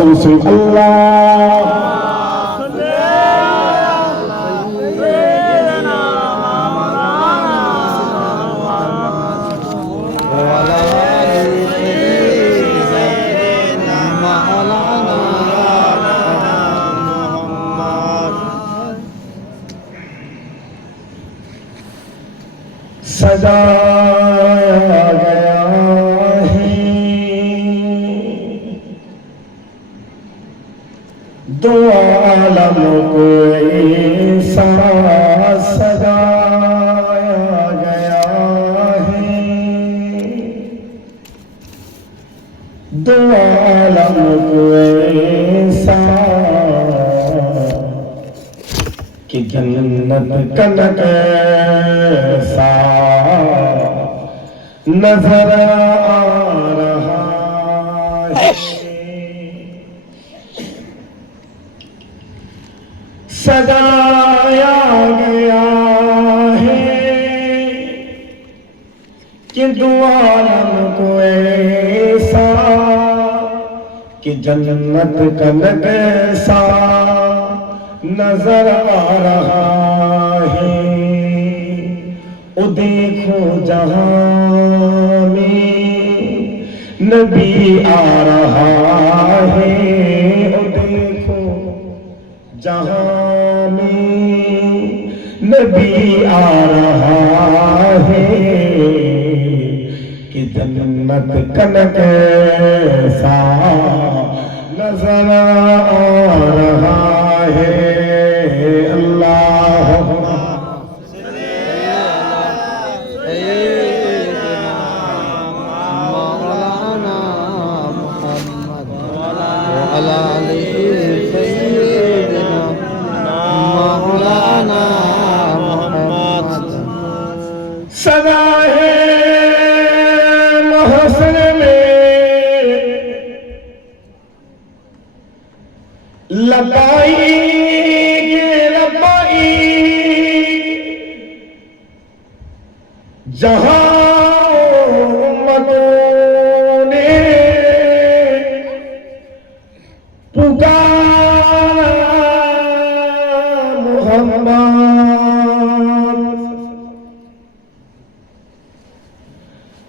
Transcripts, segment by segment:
से अल्लाह सजाया गया है दो आलम को ऐसा सजाया गया है दो आलम को ऐसा कि जन्नत कनक सा नजर आ रहा है सजाया गया है कि दो आलम को ऐसा कि जन्नत कनक सा नजर आ रहा है ओ देखो जहां में नबी आ रहा है ओ देखो जहां में नबी आ रहा है कि जन्नत कनक सा नजर आ रहा है सदा है महसन में लगाई के रबाई जहां उम्मतों ने पुकारा मोहम्मद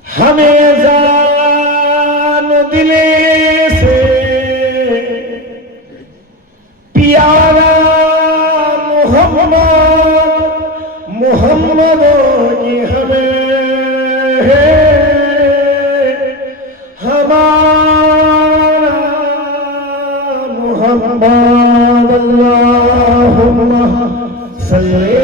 हमें जान दिले से प्यारा मोहम्मद मोहम्मद की हमें है हमारा मोहम्मद अल्लाहुम्मा सल्ली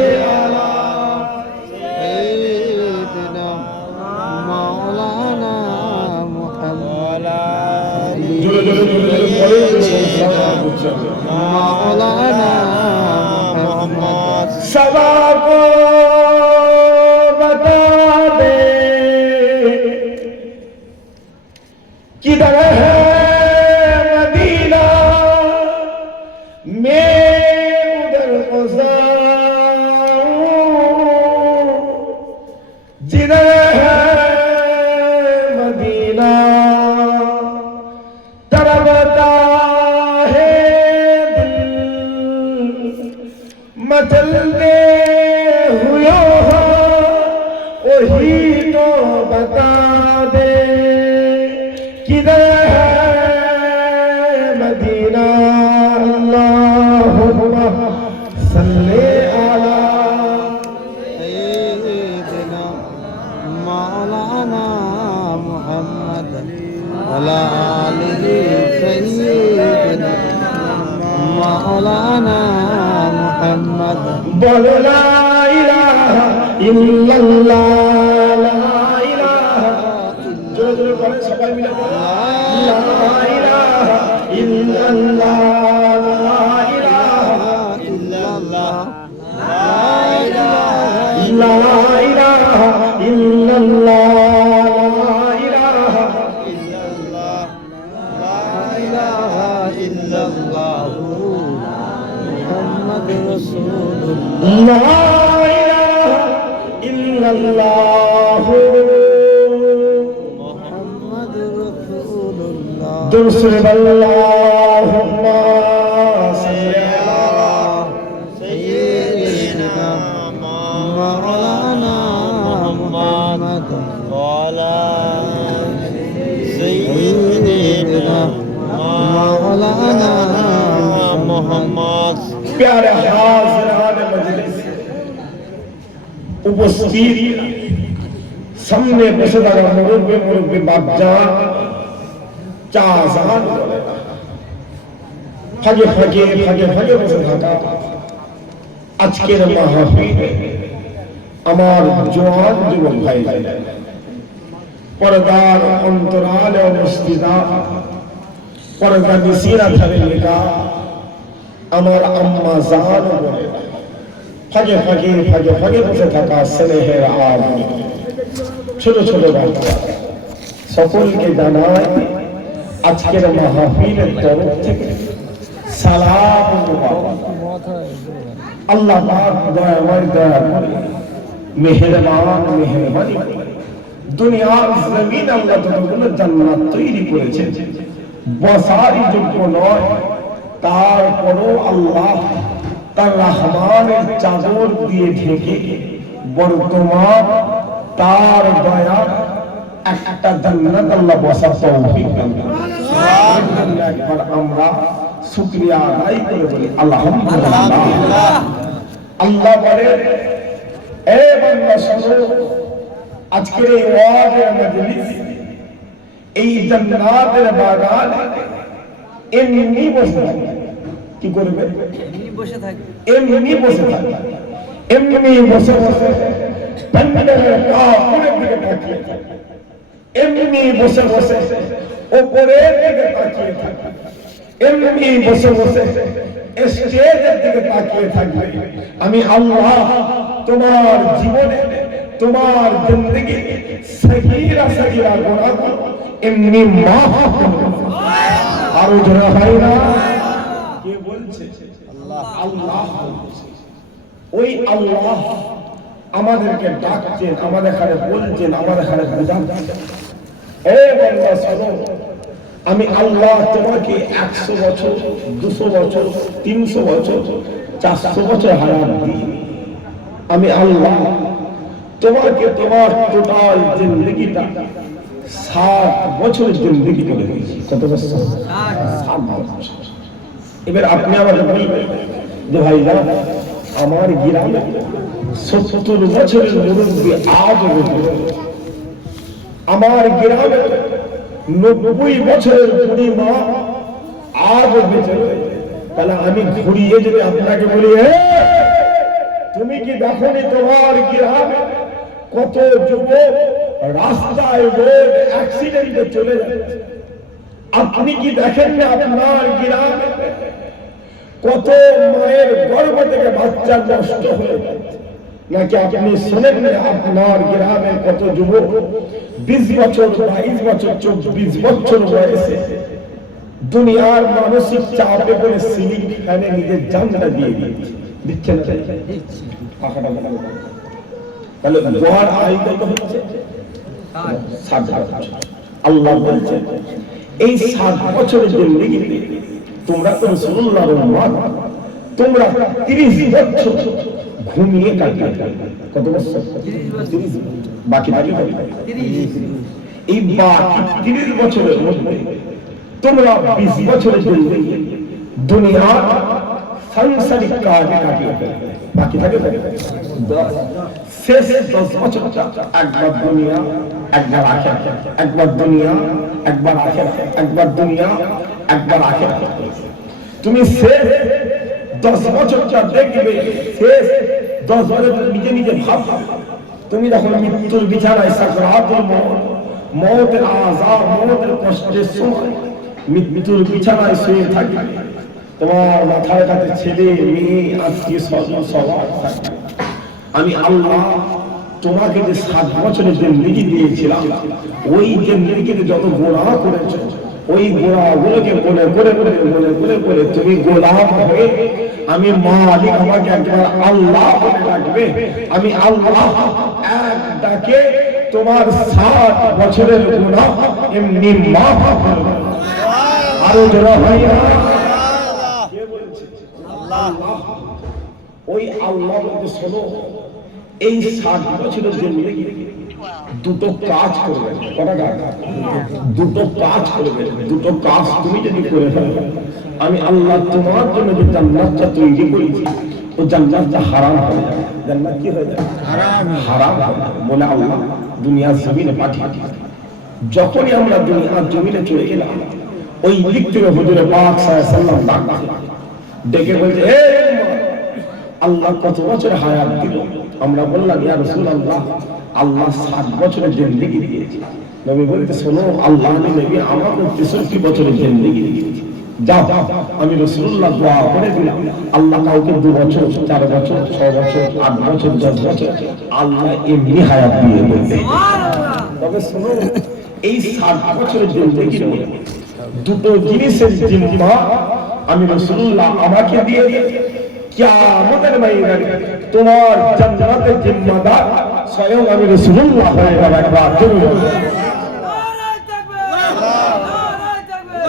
सदा को बता दे किधर है मदीना मैं उधर को जाऊं जिधर है मदीना तरबता है मचलते हुए वही तो बता दे किधर है मदीना अल्लाहुम्मा सल्ली अला सय्यिदिना मौलाना मुहम्मद वला आलिहि सय्यिदिना मौलाना बोलो ला इलाहा इल्लल्लाह ला इलाहा जोर जोर बोले सबाई मिले ला इलाहा इल्लल्लाह ला इलाहा इल्लल्लाह ला इलाहा इल्लल्लाह ला इलाहा इल्लल्लाह ला इलाहा इल्लल्लाह ला इलाहा इल्लल्लाह मुहम्मद रसूलुल्लाह दूसरे अल्लाह मौलाना मोहम्मद। प्यारे हाज़िरान मजलिस, उपस्थित सामने बसे থাকা মুরব্বি মুরব্বি বাপজান চাচান, ফাঁকে ফাঁকে ফাঁকে ফাঁকে বসে থাকা আজকের মাহফিলে আমার জওয়ান যুবক ভাই, পর্দার অন্তরালে অবস্থিত, পর্দা নিসিরা ধারে লেখা আমার আম্মা জান, ফাঁকে ফাঁকে ফাঁকে ফাঁকে বসে থাকা স্নেহের আব ছোট ছোট বাচ্চা সকলকে জানাই আজকের মাহফিলের তরফ থেকে সালাম। আল্লাহ পাক দয়াময় দয়া করে মেহেরবান মেহেরবানি দুনিয়ার জমিন আল্লাহ যতগুলো জান্নাত তৈরি করেছেন বসারই যোগ্য নয়, তারপরও আল্লাহ তার রহমানের চাদর দিয়ে ঢেকে বর্তমান তার দয়া একটা জান্নাত আল্লাহ বসার তৌফিক দান করেন। একবার আমরা শুকরিয়া আদায় করে বলি আলহামদুলিল্লাহ। আল্লাহ বলেন, এ বান্দা শোনো, আজকের এই ওয়াজের মজলিস, এই জান্নাতের বাগান এমনি বসে থাকে। কি করবে? বসে থাকে, এমনি বসে থাকে, এমনি বসে বসে বন্দরের কাপড়ের দিকে তাকিয়ে থাকে, এমনি বসে বসে উপরের দিকে তাকিয়ে থাকে, এমনি বসে বসে স্টেজের দিকে তাকিয়ে থাকবে। আমি আল্লাহ তোমার জীবনে তোমার জিন্দেগি সগীরা সগীরা গুনাহ এমনি মাফ করে দেব। আরো জোরে হয় না? কে বলছে? আল্লাহ। আল্লাহ বলছে। ওই আল্লাহ আমাদেরকে ডাকছেন, আমাদের কাছে বলছেন, আমাদের কাছে বোঝাচ্ছেন, এ বান্দা শোনো, আমি আল্লাহ তোমাকে 100 বছর 200 বছর 300 বছর 400 বছর হায়াত দিই। আমি আল্লাহ তোমাকে তোমার টোটাল জিন্দেগিটা 60 বছরের জিন্দেগি করে দিয়েছি। কত বছর? 60 বছর। এবার আপনি আমাকে বলবেন যে ভাই আমার গ্রামে 70 বছরের মুরব্বী আজ আমার গ্রামে 90 বছরের বুড়ি মা আজ বেঁচে রয়েছে, তাহলে আমি ঘুরিয়ে যদি আপনাকে বলি, তুমি কি দেখনি তোমার গ্রামে কত যুবক রাস্তায় রোড অ্যাক্সিডেন্টে চলে যাচ্ছে? আপনি কি দেখেন না আপনার গ্রামে কত মায়ের গর্ভ থেকে বাচ্চা নষ্ট হয়ে যাচ্ছে? নাকি আপনি শোনেন না আপনার গ্রামের কত যুবক 20 বছর 22 বছর 24 বছর বয়সে দুনিয়ার মানসিক চাপে পড়ে সিলিং ফ্যানে নিজের জানটা দিয়ে দিচ্ছে না? তাহলে দোয়ার আয় কত হচ্ছে? 60 বছর। আল্লাহ বলছেন এই 60 বছরের জিন্দেগি তোমরা তো রাসূলুল্লাহর উম্মত, তোমরা 30 বছর ঘুমিয়ে কাটিয়ে। কত বছর? 30 বছর। বাকি 30। এই বাকি 30 বছরের মধ্যে তোমরা 20 বছরের জিন্দেগি দুনিয়ার সাংসারিক কাজে কাটিয়ে ফেলবে। বাকি থাকে 10। শেষ 10 বছরটা একবার দুনিয়া একবার আখিরাত, একবার দুনিয়া একবার আখিরাত, একবার দুনিয়া একবার আখিরাত। তুমি শেষ 10 বছরটা দেখবে, শেষ 10 বছর নিজে নিজে ভাববে, তুমি যখন মৃত্যুর বিছানায় সাকরাতুল মউত, মউতের আযাব, মউতের কষ্টের সময় মৃত্যুর বিছানায় শুয়ে থাকবে, তোমার মাথার কাছে ছেলে মেয়ে আত্মীয় স্বজন সবার থাকবে। আমি আল্লাহ তোমাকে যে 60 বছরের জিন্দেগি দিয়েছিলাম, ওই জিন্দেগিতে যত গুনাহ করেছো, ওই গুনাহগুলোকে বলে করে করে বলে করে করে তুমি গোলাম হয়ে আমি মালিক আমাকে একবার আল্লাহ বলে ডাকবে। আমি আল্লাহ এক ডাকে তোমার 60 বছরের গুনাহ এমনি মাফ করে দেব। আরো জোরে হয় না? কে বলছে? আল্লাহ। ওই আল্লাহ বলতে শোনো, এই 60 বছরের জিন্দেগি দুটো কাজ করবে। কটা কাজ? দুটো কাজ করবে। দুটো কাজ তুমি যদি করে ফেলো, আমি আল্লাহ তোমার জন্য যে জান্নাতটা তৈরি করেছি ও জান্নাতটা হারাম হয়ে যাবে। জান্নাত কি হয়ে যাবে? হারাম বলে আল্লাহ দুনিয়ার জমিনে পাঠিয়ে দিয়েছে। যখনই আমরা দুনিয়ার জমিনে চলে গেলাম, ওই দিক থেকে হুজুরে পাক সাল্লাল্লাহু আলাইহি ওয়াসাল্লাম ডেকে বলছে, হে আল্লাহ কত বছর হায়াত দিল? আমরা বললাম, ইয়া রাসূলুল্লাহ, আল্লাহ 60 বছরের জিন্দেগি দিয়েছে। নবী বলতে, শোনো, আল্লাহ নবী আমাকে 63 বছরের জিন্দেগি দিয়েছে। যাও, আমি রাসূলুল্লাহ দোয়া করে দিলাম, আল্লাহ কাউকে 2 বছর, 4 বছর, 6 বছর, 8 বছর, 10 বছর আল্লাহ এমনি হায়াত দিয়ে বলতে। তবে শোনো, এই 60 বছরের জিন্দেগির মধ্যে দুটো জিনিসের জিম্মা আমি রাসূলুল্লাহ আমাকে দিয়ে কিয়ামতের ময়দানে তোমার জান্নাতের জিম্মাদার স্বয়ং আমি রাসূলুল্লাহ হয়ে যাব। একবার জোরে বলুন, নারায়ে তাকবীর, নারায়ে তাকবীর।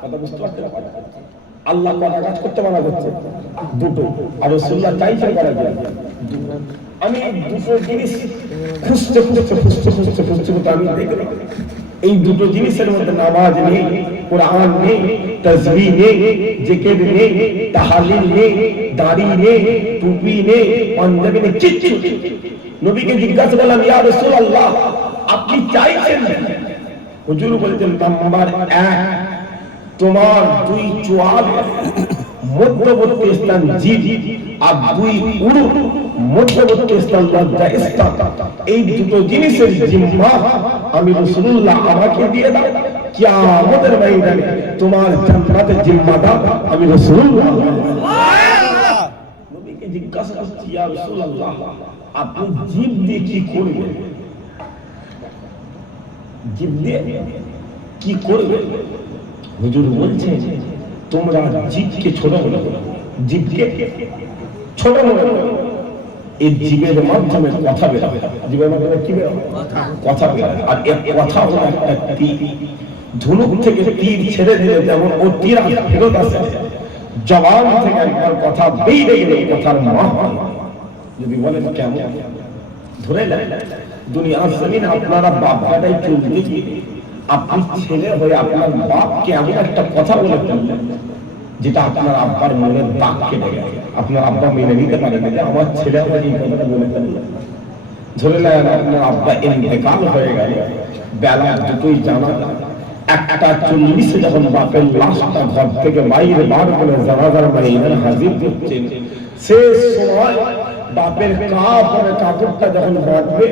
কথা বুঝতে পারছেন? আল্লাহ কোন কাজ করতে মানা করছে? দুটো। আর রাসূলুল্লাহ চাইছেন করা যায়। আমি দুটো জিনিস খুঁজতে আমি দেখলাম, এই দুটো জিনিসের মধ্যে নামাজ নেই, কোরআন নেই, তাসবিহ নেই, জিকির নেই, তাহলিল নেই, দাড়ি নেই, টুপি নেই, পাঞ্জাবি নেই, কিচ্ছু। নবীকে জিজ্ঞাসা করলাম, ইয়া রাসূলুল্লাহ, আপনি চাইছেন? হুজুর বলতেন, নাম্বার 1, তোমার 2 চোয়াল মধ্যবর্তী স্থান জিভ, আর 2 উরু মধ্যবর্তী স্থান লজ্জা স্থান। এই দুটো জিনিসের জিম্মা আমি রাসূলুল্লাহ আমাকে দিয়ে দাও। কিয়ামতের ময়দানে তোমার জান্নাতের জিম্মাদার আমি রাসূলুল্লাহ। সুবহানাল্লাহ। নবীকে জিজ্ঞাসা করছি, ইয়া রাসূলুল্লাহ, আপনি জিভ দিয়ে কি করবেন? জিভ দিয়ে কি করবেন? হুজুর বলছেন, তোমরা জিভকে ছোট মনে করো, জিভকে ছোট মনে করো। এই জীবের মাধ্যমে কথা বের হয়। জীবের মাধ্যমে কি বের হয়? কথা বের হয়। আর এই কথা হলো একটা তীর। ধনুক থেকে তীর ছেড়ে দিলে যেমন ও তীর ফেরত আসে, জবান থেকে একবার কথা বেরিয়ে গেলে কথার মা। যদি বলেন কেমন, ধরে নেন দুনিয়ার জমিনে আপনারা বাপ বেটাই চলতে গিয়ে আপনি ছেলে হয়ে আপনার বাপকে এমন একটা কথা বলে ফেললেন যেটা আপনার আব্বার মনের দাগ কেটে গেছে। আপনার আব্বা মেনে নিতে পারে না যে আমার ছেলে হয়ে এই কথাটা বলে ফেলল। ধরে নেন আপনার আব্বা ইন্তেকাল হয়ে গেল, বেলা দুটোই জানা, 1:40 যখন বাপের লাশটা ঘর থেকে বাইরে বার করে জানাজার ময়দানে হাজির করছেন, শেষ সময় বাপের কাপড়টা যখন বাঁধবে,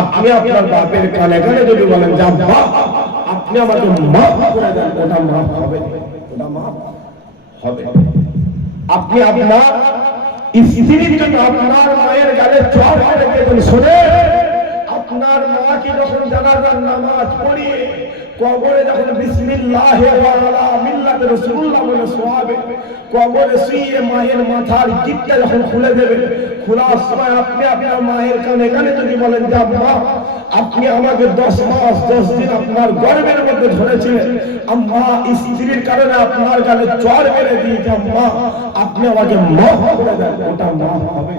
আপনি আপনার বাপের কানে কানে যদি বলেন, যা বাপ আপনি আমাকে মাফ করে দেন, ওটা মাফ হবে, ওটা মাফ হবে। আপনি আপনার স্ত্রীর জন্য আপনার মায়ের গালে চড় মেরে দিয়েছেন। শুনে, আপনার মাকে যখন জানাজার নামাজ পড়িয়ে কবরে যখন বিসমিল্লাহ ওয়া আলা মিল্লাতি রাসূলুল্লাহ বলে শোয়াবে, কবরে শুয়ে মায়ের মাথার গিটটা যখন খুলে দেবে, খোলার সময় আপনি আপনার মায়ের কানে কানে যদি বলেন, যা মা আপনি আমাকে 10 মাস 10 দিন আপনার গর্ভের মধ্যে ধরেছিলেন, আম্মা স্ত্রীর কারণে আপনার গালে চড় মেরে দিয়েছে, আম্মা আপনি আমাকে মাফ করে দেন, ওটা মাফ হবে,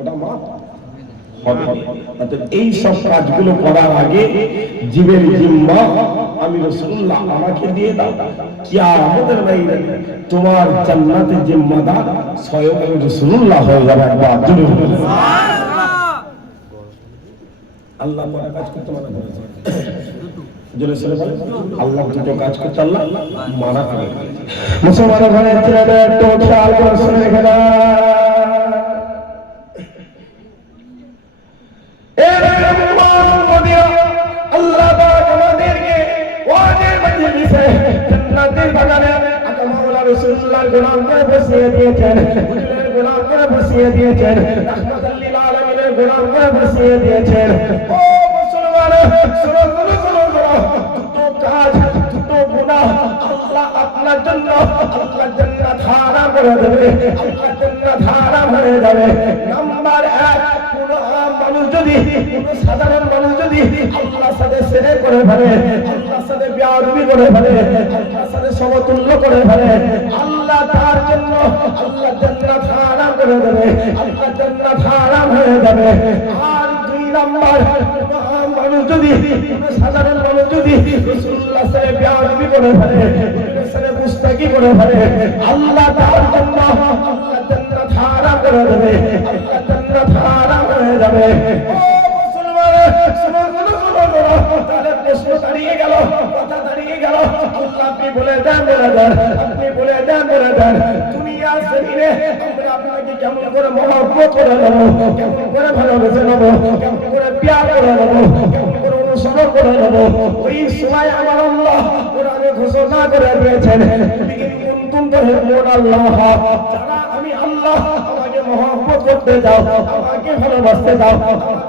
ওটা মাফ হবে। এই সব কাজগুলো করার আগে জীবের জিম্মা আমি রাসূলুল্লাহ আমাকে দিয়ে দাও। কিয়ামতের ময়দানে তোমার জান্নাতের জিম্মাদার স্বয়ং আমি রাসূলুল্লাহ হয়ে যাব। একবার জোরে বলুন সুবহানাল্লাহ। আল্লাহ বড় কাজ করতে মানা করেছে। জোরে বলে বলেন, আল্লাহ দুটো কাজ করতে আল্লাহ মানা করে। মুসলমান ভাইরা ছেলেরা একটু খেয়াল করে শুনে গেলা, আল্লাহ পাক আমাদেরকে ওয়াজের মজলিসে জান্নাতের বাগানে আকা মাওলা রাসূলুল্লাহর গোলাম করে বসিয়ে দিয়েছেন, হুজুরের গোলাম করে বসিয়ে দিয়েছেন, রাহমাতুল লিল আলামিনের গোলাম করে বসিয়ে দিয়েছেন। ও মুসলমান, শুনো শুনো শুনো, দুটো কাজ, দুটো গুনাহ আল্লাহ আপনার জন্য আল্লাহ জান্নাত হারাম করে দেবে, আল্লাহ জান্নাত হারাম হয়ে যাবে। নাম্বার 1, মানুষ যদি, কোন সাধারণ মানুষ যদি আল্লাহর সাথে শিরক করে ফেলে, আল্লাহর সাথে বেয়াদবি করে ফেলে, আল্লাহর সাথে সমতুল্য করে ফেলে, আল্লাহ তার জন্য আল্লাহ জান্নাত হারাম করে দেবে, আল্লাহ জান্নাত হারাম হয়ে যাবে। আর 2 নাম্বার মানুষ যদি সাধারণ মানুষ যদি রাসূলুল্লাহ সাল্লাল্লাহু আলাইহি ওয়াসাল্লাম করে ফেলে, রাসূলের মুস্তাকি করে ফেলে, আল্লাহ তার জন্য আল্লাহ জান্নাত হারাম করে দেবে, আল্লাহ জান্নাত হারাম হয়ে যাবে। ও মুসলমান, শুনো তাহলে প্রশ্ন দাঁড়িয়ে গেল, কথা দাঁড়িয়ে গেল। আল্লাহ আপনি বলে দেন, আপনি বলে দেন, দুনিয়ার জমিনে আমরা আপনাকে কেমন করে মহব্বত করে নেব, কেমন করে ভালোবেসে নেব, কেমন করে প্যার করে নেব, কেমন করে অনুসরণ করে নেব। ওই সময় আমার আল্লাহ কোরআনে ঘোষণা করে দিয়েছেন, কুনতুম তুহিব্বুনা আল্লাহ, যারা আমি আল্লাহ আমাকে মহব্বত করতে যাও, আমাকে ভালোবাসতে যাও,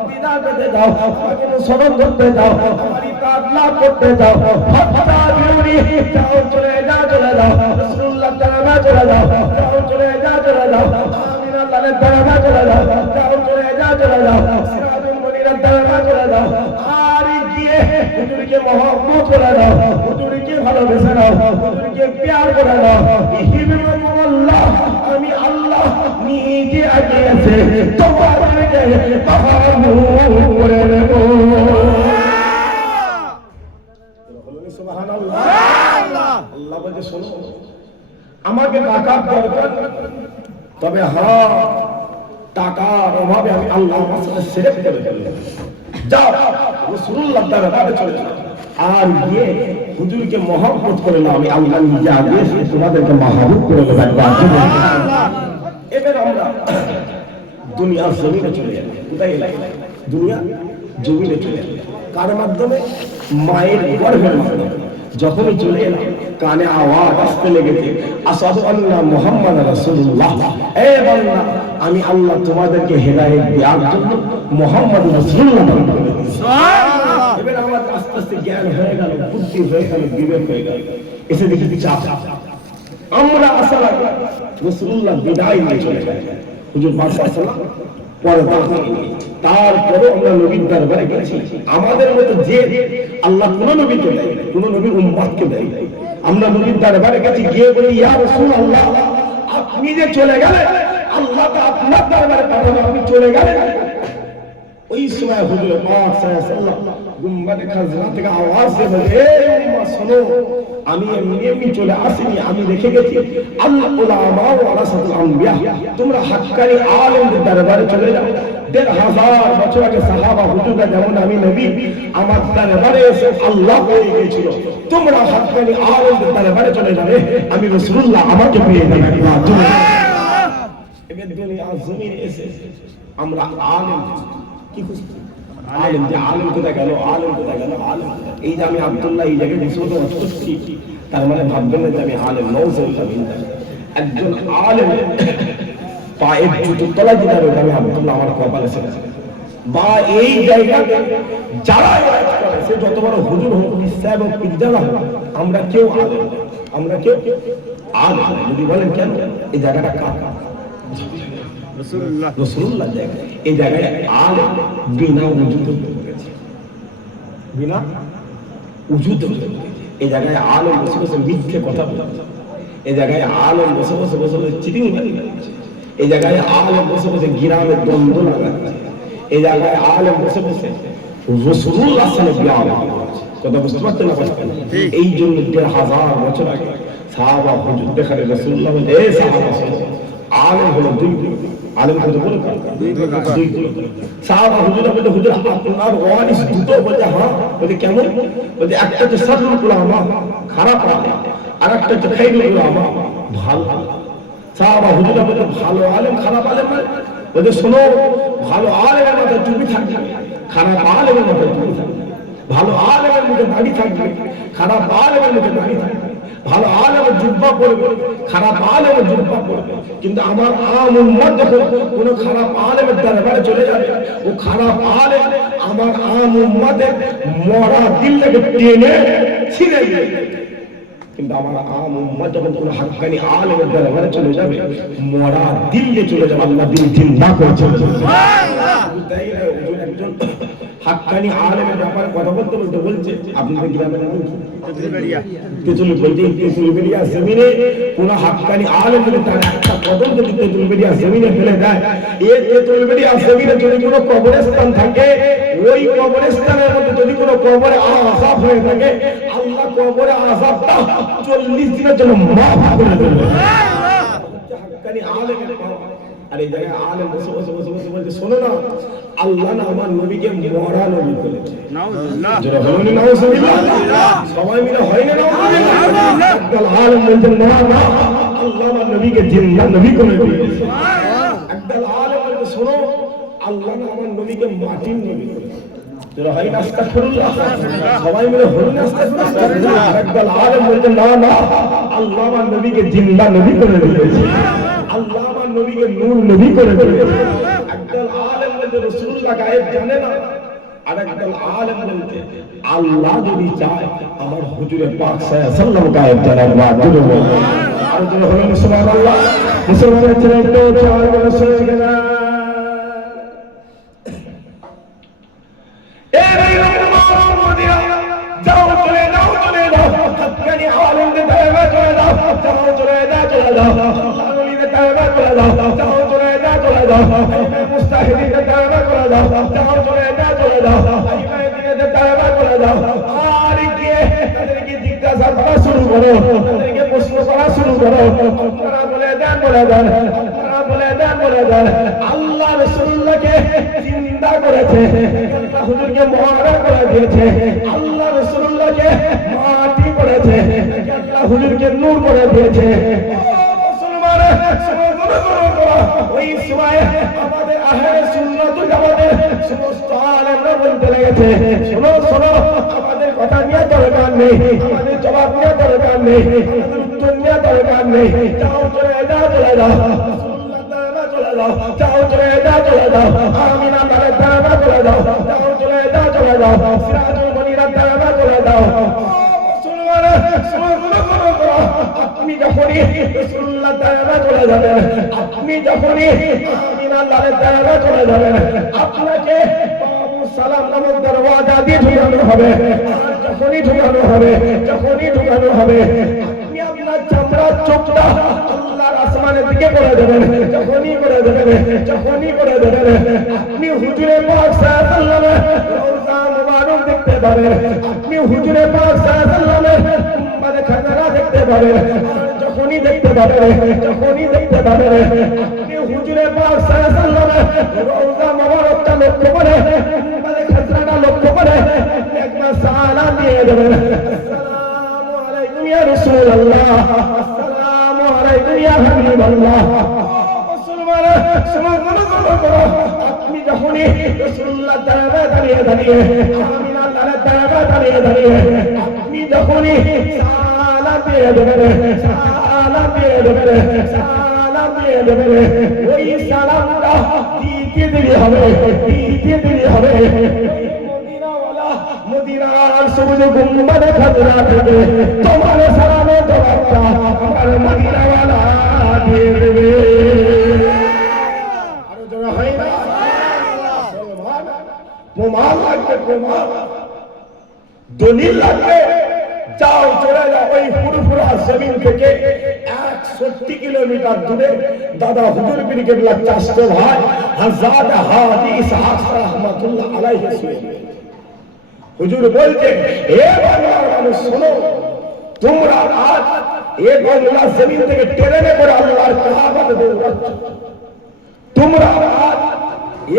দিদার পেতে যাও, আমাকে অনুসরণ করতে যাও, আমার ইতাআত লাভ করতে যাও, ফাত্তাবিউনি, যাও চলে যাও, চলে যাও রাসূলুল্লাহ তাআলা, চলে যাও, যাও চলে যাও, চলে যাও আমিনা তাআলা তাআলা, চলে যাও, যাও চলে যাও, চলে যাও সিরাজুল মুনিরা তাআলা, চলে যাও। আর গিয়ে হুজুরকে মহব্বত করে দাও, হুজুরকে ভালোবেসে দাও, হুজুরকে প্যার করে দাও। ইহিবুল্লাহ, আমি আল্লাহ নিজে আগে আছে তোমাদেরকে মহব্বত করে দেব। সুবহানাল্লাহ। আল্লাহ বলে শোনো, আমাকে টাকার দরকার, তবে হ্যাঁ টাকার অভাবে আমি আল্লাহর সাথে শিরক করে ফেললাম। যাও রাসূলুল্লাহ দরবারে চলে যাও, আর গিয়ে হুজুরকে মহব্বত করে নাও, আমি আল্লাহ নিজে আগে এসে তোমাদেরকে মাহবুব করে দেব। এবার আমরা দুনিয়ার জমিনে চলে যাই। কোথায় এলাম? দুনিয়া জমিনে চলে এলাম। কার মাধ্যমে? মায়ের গর্ভের মাধ্যমে। যখনই চলে এলাম কানে আওয়াজ আসতে লেগেছে, আশহাদু আন্না মুহাম্মাদার রাসূলুল্লাহ। এ বান্দা, আমি আল্লাহ তোমাদেরকে হেদায়েত দেওয়ার জন্য মুহাম্মদ রাসূলুল্লাহ নাম করে দিয়েছি। সুবহানাল্লাহ। এবার আমার আস্তে আস্তে জ্ঞান হয়ে গেল, বুদ্ধি হয়ে গেল, বিবেক হয়ে গেল। এসে দেখি চাপ, আমরা আসার আগে রাসূলুল্লাহ বিদায় নিয়ে চলে যায়। হুজুর সাল্লাল্লাহু পরে তারপরে আমরা নবীর দরবারে গেছি। আমাদের মতো যে আল্লাহ কোন নবীকে দেয়, কোন নবীর উম্মতকে দেয়, আমরা নবীর দরবারে গেছি, গিয়ে বলি ইয়া রাসূলুল্লাহ, আপনি যে চলে গেলেন, আল্লাহ তো আপনার দরবারে পাঠালো, আপনি চলে গেলেন। ওই সময় হুজুর পাক সাল্লাল্লাহু গুম্বাদে খাজরা থেকে আওয়াজ দিয়ে বলে, এ উম্মাহ শোনো, আমি এমনি চলে আসিনি, আমি রেখে গেছি আল্লাহ উলামা ওয়ারাসাতুল আম্বিয়া, তোমরা হাক্কানি আলেমদের দরবারে চলে যাও। ১৫০০ বছর আগে সাহাবা হুজুররা যেমন আমি নবী, আমার দরবারে এসে আল্লাহ হয়ে গিয়েছিল, তোমরা হাক্কানি আলেমদের দরবারে চলে যাবে, আমি রাসূলুল্লাহ আমাকে পেয়ে যাবে। এবার দুনিয়ার জমিনে এসে আমরা আলেম কি খুঁজছি? আলেম, যে আলেম কোথায় গেল, আলেম কোথায় গেল, আলেম। এই যে আমি আব্দুল্লাহ এই জায়গায় বিশ্বত করছি, তার মানে ভাববেন না যে আমি আলেম। একজন আলেম পায়ের জুতোর তলায় যেটা রয়েছে, আমি আব্দুল্লাহ আমার কপালে ছেড়েছে। বা এই জায়গাতে যারা করে, সে যত বড় হুজুর হোক, সাহেব হোক, পিজ্জালা হোক, আমরা কেউ আলেম, আমরা কেউ আলেম। যদি বলেন কেন, এই জায়গাটা কার? রাসূলুল্লাহ জায়গা। এই জায়গায় আলেম বিনা উজুতে করেছে, বিনা উজুতে। এই জায়গায় আলেম বসে বসে মিথ্যে কথা বলেছে, এই জায়গায় আলেম বসে বসে চিটিং মারছে, এই জায়গায় আলেম বসে বসে গ্রামের দ্বন্দ্ব লাগাচ্ছে, এই জায়গায় আলেম বসে বসে রাসূলুল্লাহ সাল্লাল্লাহু আলাইহি ওয়াসাল্লাম কথা বুঝতে পারছেন না? এই জন্য ১৫০০ বছর আগে সাহাবা হুজুর দেখালে রাসূলুল্লাহ বলে, এ সাহাবা আলেম হলো দুই, আলেম হলো বলে দুই। সাহাবা হুজুর বলে, হুজুর আপনার ওয়ারিস দুটো? বলে হ্যাঁ। বলে কেমন? বলে একটা হচ্ছে সাদুল উলামা, খারাপ আলেম, আর একটা হচ্ছে খাইরুল উলামা, ভালো। সাহাবা হুজুর বলে, ভালো আলেম খারাপ আলেম? বলে শোনো, ভালো আলেমের মাথায় টুপি থাকবে, খারাপ আলেমের মাথায় টুপি থাকবে। ভালো আলেমের মুখে দাড়ি থাকবে, খারাপ আলেমের মুখে দাড়ি থাকবে। ভালো আলেমের জুব্বা পরবে, খারাপ আলেমের জুব্বা পরবে। কিন্তু আমার আম উম্মত যখন কোন খারাপ আলেমের দরবারে চলে যাবে, ও খারাপ আলেম আমার আম উম্মতের মরা দিলটাকে টেনে ছিঁড়ে দেবে। কিন্তু আমার আম উম্মত যখন কোন হাক্কানি আলেমের দরবারে চলে যাবে, মরা দিল দিয়ে চলে যাবে, আল্লাহ দিল জিন্দা করে চলে যাবে। সুবহানাল্লাহ। তাই না? একজন হাক্কানি আলেমের ব্যাপারে কথা বলতে বলতে বলছে আপনাদের গ্রামের নাম তেঁতুলবেড়িয়া জমিনে কোন হাক্কানি আলেম যদি তার একটা কদম যদি তেঁতুলবেড়িয়া জমিনে ফেলে দেয়, এই তেঁতুলবেড়িয়া জমিনে যদি কোনো কবরস্থান থাকে, ওই কবরস্থানের মধ্যে যদি কোনো কবরে আযাব হয়ে থাকে, আল্লাহ কবরে আযাবটা 40 দিনের জন্য মাফ করে দেবে। হাক্কানি আলেমের আর এই জায়গায় আলেম বসে বসে বসে বসে বলছে, শোনো না, আল্লাহ না আমার নবীকে মরা নবী বলেছে। নাউজুবিল্লাহ, যারা বলেন নাউজুবিল্লাহ, সবাই মিলে হয় না নাউজুবিল্লাহ। একদল আলেম বলছে না না, আল্লাহ আমার নবীকে জিন্দা নবী করে দিয়েছে। একদল আলেম বলছে, শোনো, আল্লাহ না আমার নবীকে মাটির নবী করেছে। যারা হয় না আস্তাগফিরুল্লাহ, সবাই মিলে হয় না আস্তাগফিরুল্লাহ। একদল আলেম বলছে না না, আল্লাহ আমার নবীকে জিন্দা নবী করে দিয়েছে, আল্লাহ আমার নবীকে নূর নবী করে দিয়েছে। একদল আলেম বলতে রাসূলুল্লাহ গায়েব জানে না, আর একদল আলেম বলতে আল্লাহ যদি চায় আমার হুজুরে পাক সাল্লাল্লাহু আলাইহি ওয়াসাল্লাম গায়েব জানে না। আর যারা হলো সুবহানাল্লাহ, মুসলমানের ছেলে তো চায় বলে শুনে না। এই রকম মদিনা যাও চলে যাও চলে যাও, হাক্কানি আলেমদের দায়রা চলে যাও, যাও চলে যাও চলে যাও, আল্লাহ নবীদের দায়রা চলে যাও, যাও চলে যাও চলে যাও, মুস্তাহিদের দায়রা চলে যাও, যাও চলে যাও চলে যাও, ইমামদের দায়রা চলে যাও। আর গিয়ে তাদেরকে জিজ্ঞাসা করা শুরু করো, তাদেরকে প্রশ্ন করা শুরু করো, আপনারা বলে দেন বলে দেন, আপনারা বলে দেন বলে দেন, আল্লাহ রাসূলুল্লাহকে জিন্দা করেছে, আল্লাহ হুজুরকে মরা করে দিয়েছে, আল্লাহ রাসূলুল্লাহকে মাটি করেছে, আল্লাহ হুজুরকে নূর করে দিয়েছে। ওই সময় আমাদের আহলে সুন্নাত ওয়াল জামাতের সমস্ত আলেমরা বলতে লেগেছে, শোনো শোনো, আমাদের কথা নিয়ে দরকার নেই, আমাদের জবাব নিয়ে দরকার নেই, আমাদের উত্তর নিয়ে দরকার নেই, যাও চলে যাও চলে যাও, চলে যাও, যাও চলে যাও চলে যাও, আমিনা তারের দাঁড়া চলে যাও, যাও চলে যাও চলে যাও, সিরাজুল মনিরার দাঁড়া চলে যাও। আপনি যখনই রাসূলুল্লাহ দায়রা চলে যাবেন, আপনি যখনই আমিনার লালের দায়রা চলে যাবেন, আপনাকে বাবু সালাম নামক দরওয়াজা দিয়ে ঢুকানো হবে। আর যখনই ঢুকানো হবে, যখনই ঢুকানো হবে, আপনি আপনার চামড়ার চোখটা আল্লাহর আসমানের দিকে করে দেবেন, যখনই করে দেবেন, যখনই করে দেবেন, আপনি হুজুরে পাক সাল্লাল্লাহু আলাইহি ওয়াসাল্লামের রওজা মুবারক দেখতে পাবেন, আপনি হুজুরে পাক সাল্লাল্লাহু আলাইহি ওয়াসাল্লামের মানে খাজানা দেখতে পাবেন। আর যখনই দেখতে পাবেন, যখনই দেখতে পাবেন, আপনি হুজুরে পাক সাল্লাল্লাহু আলাইহি ওয়াসাল্লামের রওজা মুবারকটা লক্ষ্য করে, মানে খাজানাটা লক্ষ্য করে একবার সালাম দিয়ে দেবেন, আসসালামু আলাইকুম ইয়া রাসূলুল্লাহ, আসসালামু আলাইকুম ইয়া হাবিবাল্লাহ। আপনি যখনই রাসূলুল্লাহ দাঁড়িয়ে দাঁড়িয়ে দাঁড়িয়ে, আমিনার লালের দাঁড়িয়ে দাঁড়িয়ে দাঁড়িয়ে, আপনি যখনই সালাম দিয়ে দেবেন, সালাম দিয়ে দেবেন, সালাম দিয়ে দেবেন, ওই সালামটা দিতে দেরি হবে, দিতে দেরি হবে। মদিনার সবুজ গুম্বাদে খাজরা থেকে তোমার সালামের জবাবটা আমার মদিনাওয়ালা দিয়ে দেবে। আরো জোরে হয় না? প্রমাণ লাগবে, প্রমাণ দলিল লাগবে। যাও চলে যাও ওই ফুরফুরা জমিন থেকে 61 কিলোমিটার দূরে দাদা হুজুর পীর কেবলা চাচতো ভাই হযরত হাজী ইসহাক রাহমাতুল্লাহ আলাইহি শুনে হুজুর বলতে, হে বাংলার মানুষ শোনো, তোমরা আজ এই বাংলা জমিন থেকে ট্রেনে করে আল্লাহর কাবাতে দৌড়াচ্ছ, তোমরা আজ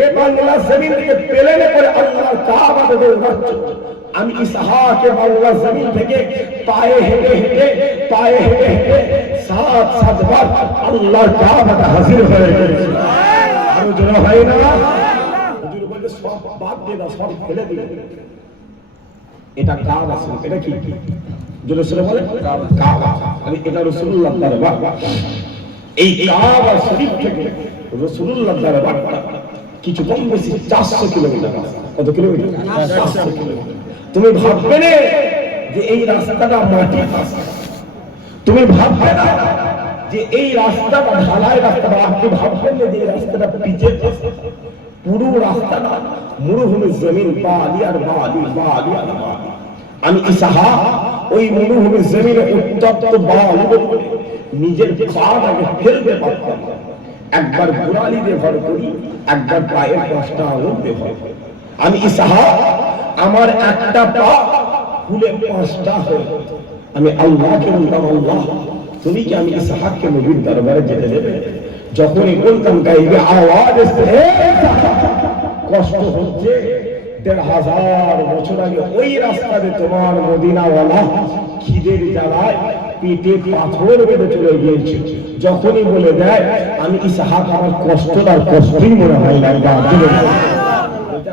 এই বাংলা জমিন থেকে প্লেনে করে আল্লাহর কাবাতে দৌড়াচ্ছ। আমি ইসহাকে বাংলা জমিন থেকে পায়ে হেঁটে হেঁটে পায়ে হেঁটে হেঁটে 7 বার আল্লাহর কাবাতে হাজির হয়ে গেছি। আরো জোরে হয় না? হুজুর বলতে, সব বাদ দিয়ে দাও, সব ফেলে দিও, এটা কাবা শরীফ। এটা কি জোরে সরে বলে? কাবা। আমি এটা রাসূলুল্লাহ দরবার। এই কাবা শরীফ থেকে রাসূলুল্লাহ দরবার কিছু কম বেশি 400 কিলোমিটার। কত কিলোমিটার? 400 কিলোমিটার। তুমি ভাববে না যে এই রাস্তাটা মাটির রাস্তা, তুমি ভাববে না যে এই রাস্তাটা ঢালাই রাস্তা, আপনি ভাববেন না যে এই রাস্তাটা পিচের রাস্তা। পুরো রাস্তাটা মরুভূমির জমিন, বালি আর বালি, বালি আর বালি। আমি ইসহাক ওই মরুভূমির জমিনে উত্তপ্ত বালি নিজের পাটাকে ফেলতে পারতাম না। একবার গোড়ালি দিয়ে ভর করি, একবার পায়ের 5টা আঙুল দিয়ে ভর করি। আমি ইসহাক আমার একটা পা ফুলে 5টা হয়ে আমি আল্লাহকে বলতাম, আল্লাহ তুমি কি আমি ইসহাককে নবীর দরবারে যেতে দেবে? যখনই বলতাম গাইবে আওয়াজ এসে কষ্ট হচ্ছে। 1500 বছর আগে ওই রাস্তাতে তোমার মদিনাওয়ালা খিদের জ্বালায় পেটে পাথর বেঁধে চলে গিয়েছে। যখনই বলে দেয় আমি ইসহাক, আমার কষ্টটার কষ্টই মনে হয় না।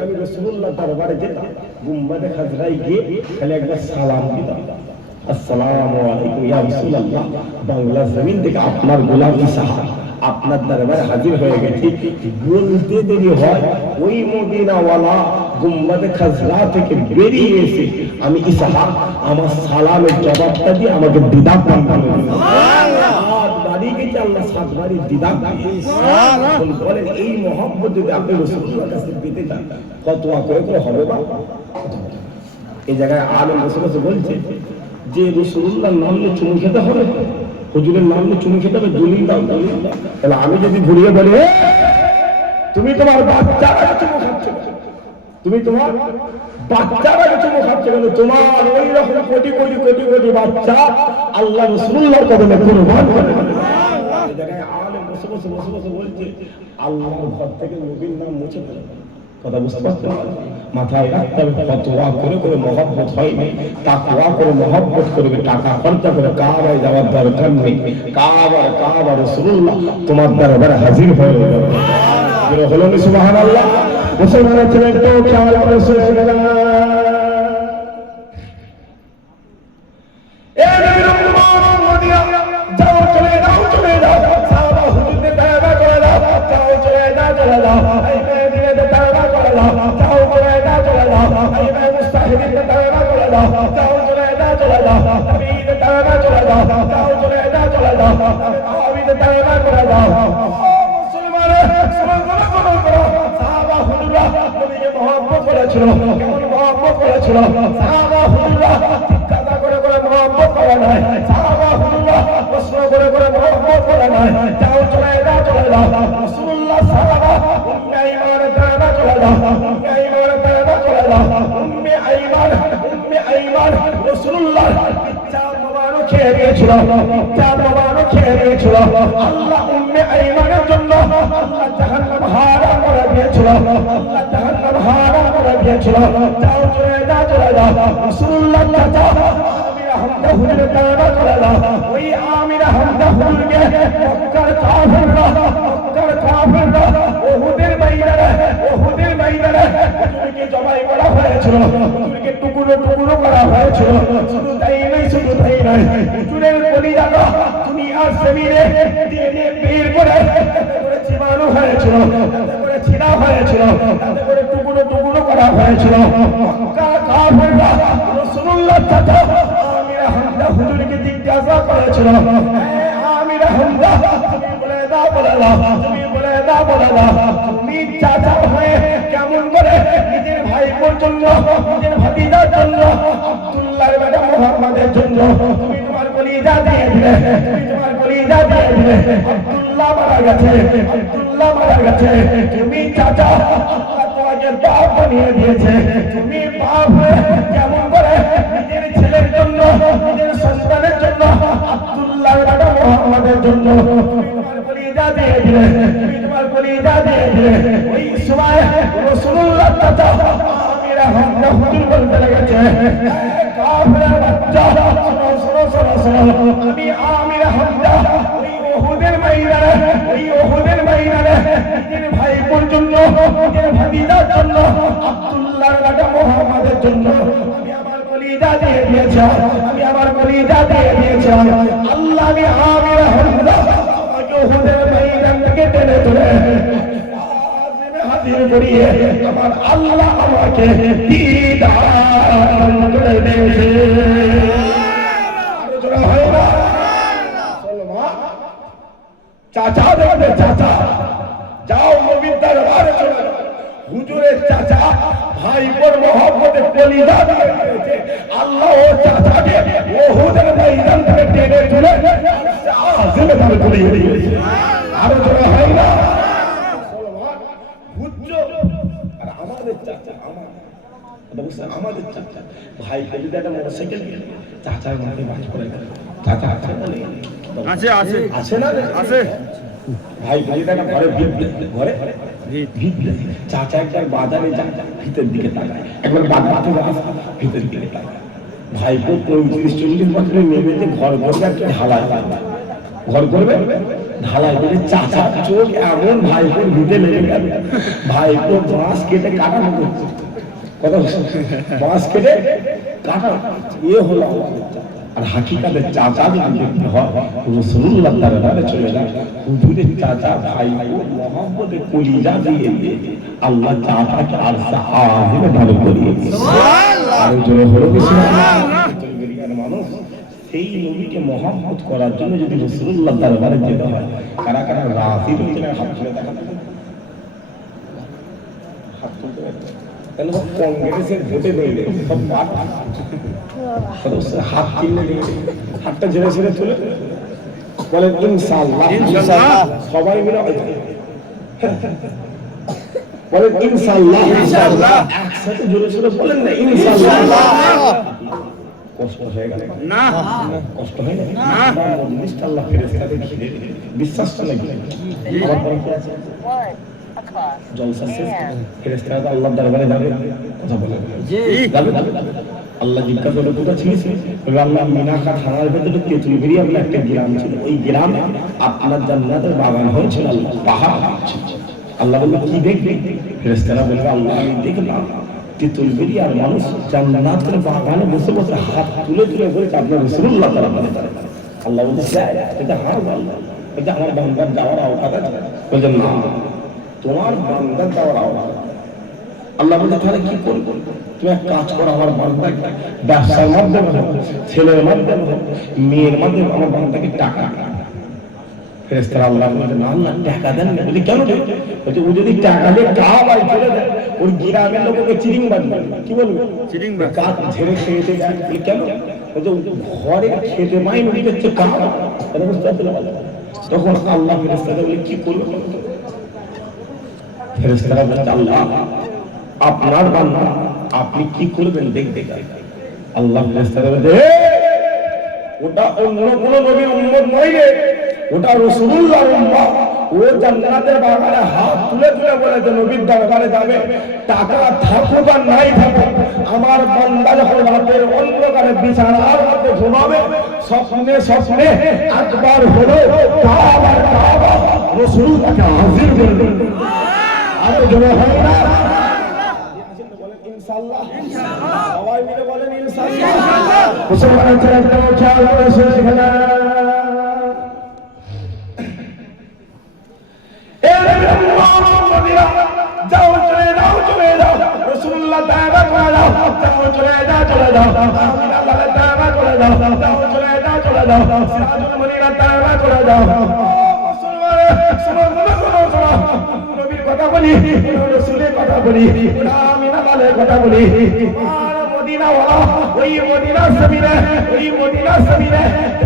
আমি রাসূলুল্লাহ দরবারে যেতাম, গুম্বাদে খাজরায় গিয়ে খালি একবার সালাম দিতাম, আসসালামু আলাইকুম ইয়া রাসূলুল্লাহ, বাংলা জমিন থেকে আপনার গোলাম ইসহাক আপনার দরবারে হাজির হয়ে গেছি। বলতে দেরি হয় ওই মদিনাওয়ালা গুম্বাদে খাজরা থেকে বেরিয়ে এসে আমি ইসহাক আমার সালামের জবাবটা দিয়ে আমাকে দিদা পান বাড়ি গেছে। আল্লাহ 7 বাড়ি দিদা বলেন। এই মহব্বত যদি আপনি রাসূলুল্লাহর কাছে পেতে চান ফতোয়া করে করে হবে না। এই জায়গায় আলেম বসে বলছে যে রাসূলুল্লাহর নাম নিয়ে চুমু খেতে হবে, হুজুরের নাম নিয়ে চুমু খেতে হবে, দলিল দাও, দলিল দাও। তাহলে আমি যদি ঘুরিয়ে বলি তুমি তোমার বাচ্চারা চুমু খাচ্ছ, তুমি তোমার বাচ্চারা চুমু খাচ্ছ, কেন তোমার ওই রকম কোটি কোটি কোটি কোটি বাচ্চা আল্লাহ রাসূলুল্লাহর কদমে কুরবান করে। এই জায়গায় আলেম বসে বলছে আল্লাহর ঘর থেকে নবীর নাম মুছে ফেলে। কথা বুঝতে পারছেন? মাথায় রাখতে হবে ফতোয়া করে করে মহব্বত হয় না, তাকওয়া করে মহব্বত করবে, টাকা খরচা করে কাবায় যাওয়ার দরকার নেই। কাবা রাসূলুল্লাহ তোমার দরবারে হাজির হয়ে যাবে। হলো না সুবহানাল্লাহ? মুসলমানের ছেলে একটু খেয়াল করে শুনে না। এই নবীর উম্মত মদিনা যাও, চলে যাও, চলে যাও, সাহাবা হুজুরদের তাওবা করে দাও, যাও চলে যাও, চলে যাও, এই মেয়েদের তাওবা করে দাও, যাও চলে যাও, চলে যাও, এই মুস্তাহিদের তাওবা করে দাও, যাও চলে যাও, চলে যাও, নবীদের তাওবা করে দাও, যাও চলে যাও, চলে যাও, নবীদের তাওবা করে দাও। সাহাবা হুজুররা নবীকে মহব্বত করেছিল, কেমন মহব্বত করেছিল? সাহাবা হুজুররা চিৎকার করে করে মহব্বত করে নাই, সাহাবা হুজুররা প্রশ্ন করে করে মহব্বত করে নাই। যাও চলে যাও, চলে যাও, রাসূলুল্লাহ সাহাবা উম্মে আইমানের তাওবা চলে যাও, উম্মে আইমানের তাওবা চলে যাও, উম্মে আইমান রাসূলুল্লাহ ইচ্ছা মোবারক খেয়ে দিয়েছিল, ইচ্ছা মোবারক খেয়ে দিয়েছিল। আল্লাহ উম্মে আইমানের জন্য আল্লাহ জাহান্নাম হারাম করে দিয়েছিল, আল্লাহ জাহান্নাম হারাম করে দিয়েছিল। যাও চলে যাও, চলে যাও, রাসূলুল্লাহ চাচা আমিরা হামজা হুজুরের তাওবা চলে যাও। ওই আমিরা হামজা হুজুরকে মক্কার কাফেররা উহুদের ময়দানে হুজুরকে জবাই করা হয়েছিল, হুজুরকে টুকরো টুকরো করা হয়েছিল। শুধু তাই নয়, হুজুরের কলিজাটা দুনিয়ার জমিনে টেনে বের করে চিবানো হয়েছিল, ছিঁড়া হয়েছিল, তাতে করে টুকরো টুকরো করা হয়েছিল। মক্কার কাফেররা রাসূলুল্লাহ চাচা আমিরা হামজা হুজুরকে জিজ্ঞাসা করেছিল, আমিরা হামজা তুমি বলে দাও, তুমি চাচা হয়ে কেমন করে নিজের ভাইপোর জন্য, নিজের ভাতিজার জন্য, আব্দুল্লাহর বেটা মুহাম্মাদের জন্য তুমি তোমার কলিজা দিয়ে দিলে, আব্দুল্লাহ মারা গেছে, তুমি চাচা আল্লাহ তোমাকে বাপ বানিয়ে দিয়েছে, তুমি বাপ হয়ে কেমন করে নিজের ছেলের জন্য, নিজের সন্তানের জন্য, আব্দুল্লাহর বেটা মুহাম্মাদের জন্য তুমি তোমার কলিজা দিয়ে দিলে। ওই সময় রাসূলুল্লাহ চাচা আমিরা হামজা হুজুর বলতে লেগেছে, কাফের বাচ্চা শোনো, আমি আমিরা হামজা ওই উহুদের ময়দানে নিজের ভাইপোর জন্য, নিজের ভাতিজার জন্য, আব্দুল্লাহর বেটা মুহাম্মাদের জন্য আমি আমার কলিজা দিয়ে দিয়েছি। আল্লাহ আমি আমিরা হামজা আমাকে উহুদের ময়দান থেকে টেনে তুলে হাজির করিয়ে আমার আল্লাহ আমাকে দিদার করে দিয়েছে। চাচা দেখবে, চাচা যাও নবীর দরবারে চলে যাও, হুজুরের চাচা ভাইপোর মহব্বতে কলিজা দিয়ে দিয়েছে। আল্লাহ ও চাচাকে ওহুদের ময়দান থেকে টেনে তুলে আযমে দাঁড় করিয়ে দিয়েছে। আরো জোরে হয় না? মুসলমান হুজুর আর আমাদের চাচা আমাদের চাচা ভাইকে যদি একটা মোটরসাইকেল কিনে চাচার মাকে বাজ করে গেল, চাচা আছে বলে আছে আছে আছে না আছে ভাই ভাইটা ঘরে ঘরে চাচা একবার বাজারে যায় ভিতর দিকে তাকায়, একবার বাজার থেকে আসে ভিতর দিকে তাকায়। ভাইপো 35-40 বছরের মেয়েদের ঘর করবে একটা ঢালাই ঘর করবে ঢালাই করে চাচা চোখ এমন ভাইপোর ভিতরে লেগে গেল। ভাইপো বাঁশ কেটে কাটানো করছে, কথা বাঁশ কেটে কাটা হলো আর হাকিকাতের চাচা যদি দেখতে হয় রাসূলুল্লাহ দরবারে চলে যায়। হুজুরের চাচা ভাই মহব্বতে কলিজা দিয়ে আল্লাহ চাচাকে আরশে আযমে ধারণ করিয়েছে। সুবহানাল্লাহ। আর জোরে হলো বিসমিল্লাহ। মানুষ সেই নবীকে মহব্বত করার জন্য যদি রাসূলুল্লাহ দরবারে যেতে হয়, কারা কারা রাজি হয়েছে হাত তুলে দেখাতে হাত তুলতে কেন কংগ্রেসের ভোটে রইলে সব হাত কিনলে হাতটা ঝেড়ে ঝেড়ে তুলে বলেন ইনশাআল্লাহ ইনশাআল্লাহ সবাই মিলে বলেন ইনশাআল্লাহ ইনশাআল্লাহ একসাথে জোরে জোরে বলেন না ইনশাআল্লাহ। কষ্ট হয়ে গেল না? কষ্ট হয় না? মজলিসটা আল্লাহ ফেরেশতাদের ঘিরে বিশ্বাসটা নাকি আমার পরে কি আছে জলসা শেষ ফেরেশতারা আল্লাহর দরবারে যাবে কথা বলে জি যাবে আল্লাহ জিজ্ঞাসা করলো কোথা ছিলিস? আল্লাহ মিনাখা থানার ভেতরে তেঁতুলবেড়ি বলে একটা গ্রাম ছিল, ওই গ্রামে আপনার জান্নাতের বাগান হয়েছিল, আল্লাহ পাহাড়। আল্লাহ বলল কি দেখবে? ফেরেশতারা বলবে আল্লাহ আমি দেখলাম তেঁতুলবেড়ি আর মানুষ জান্নাতের বাগানে বসে বসে হাত তুলে তুলে বলছে আপনার রাসূলুল্লাহ দরবারে। আল্লাহ বলছে এটা হারাম, আল্লাহ এটা আমার বান্দার যাওয়ার আওকাত আছে। বলছেন না তোমার বান্দার যাওয়ার আওকাত। আল্লাহ বলছে তাহলে কি করবো? তুমি এক কাজ করো, আমার বান্দাকে ব্যবসার মাধ্যমে ছেলের মাধ্যমে মেয়ের মাধ্যমে আমার বান্দাকে টাকা। ফেরেশতারা আল্লাহ বলছে না না টাকা দেন না। বলি কেন? বলছে ও যদি টাকা দিয়ে কাবায় চলে যায় ওর গ্রামের লোক ওকে চিটিং বাজবে। কি বলবে? চিটিং বাজ কাজ ঝেড়ে খেয়েছে যায়। বলি কেন? বলছে ঘরে খেতে পাই না হচ্ছে কাবা। এটা বুঝতে পারছিল। তখন আল্লাহ ফেরেশতারা বলে কি করবে? ফেরেশতারা বলছে আল্লাহ আপনার বান্দা আপনি কি করবেন দেখতে চাই। আল্লাহ ফেরেশতারা বলে ওটা অন্য কোন নবীর উম্মত নয় রে, ওটা রাসূলুল্লাহর উম্মত। ও জান্নাতের বাগানে হাত তুলে তুলে বলেছে নবীর দরবারে যাবে, টাকা থাকুক আর নাই থাকুক আমার বান্দা যখন রাতের অন্ধকারে বিছানার মধ্যে ঘুমাবে স্বপ্নে স্বপ্নে একবার হলো কাবা কাবা রাসূল তাকে হাজির করবেন। আর জন্য হয় না ইনশাআল্লাহ ইনশাআল্লাহ সবাই মিলে বলেন ইনশাআল্লাহ। মুসলমানের ছেলেটা খেয়াল করে সেখানে যাও চলে যাও চলে যাও রাসূলুল্লাহ তাআলা করে যাও যাও চলে যাও চলে যাও আল্লাহ তাআলা করে যাও যাও চলে যাও চলে যাও সিরাজুল মুনিরা তাআলা করে যাও। মুসলমান শোনো নবীর কথা বলি, রাসূলের কথা বলি, আমিনা মালের কথা বলি। মদিনা ওয়ালা ওই মদিনা জমিনে ওই মদিনা জমিনে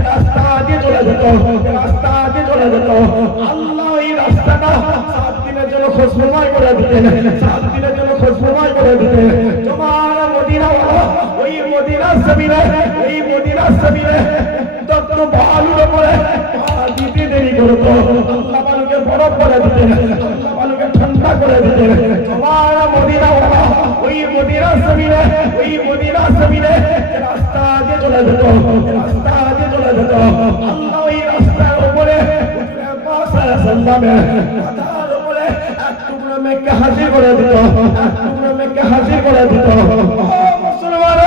রাস্তা দিয়ে চলে যেত, রাস্তা দিয়ে চলে যেত। আল্লাহ ওই রাস্তাটা 7 দিনের জন্য খুশবুময় করে দিতেন, 7 দিনের জন্য খুশবুময় করে দিতেন। তোমার মদিনা ওয়ালা ওই মদিনা জমিনে ওই মদিনা জমিনে তত্ত্ব বালুর উপরে দিতে দেরি করতো, আল্লাহ বালুকে বরফ করে দিতেন, আল্লাহ বালুকে ঠান্ডা করে দিতেন। তোমার মদিনা ওয়ালা ওই মদিনা জমিনে ওই মদিনা জমিনে রাস্তা দিয়ে চলে যেত, রাস্তা দিয়ে চলে যেত। আল্লাহ ওই রাস্তার উপরে মাথার উপরে এক টুকরো মেঘকে হাজির করে দিত, এক টুকরো মেঘকে হাজির করে দিত। মুসলমান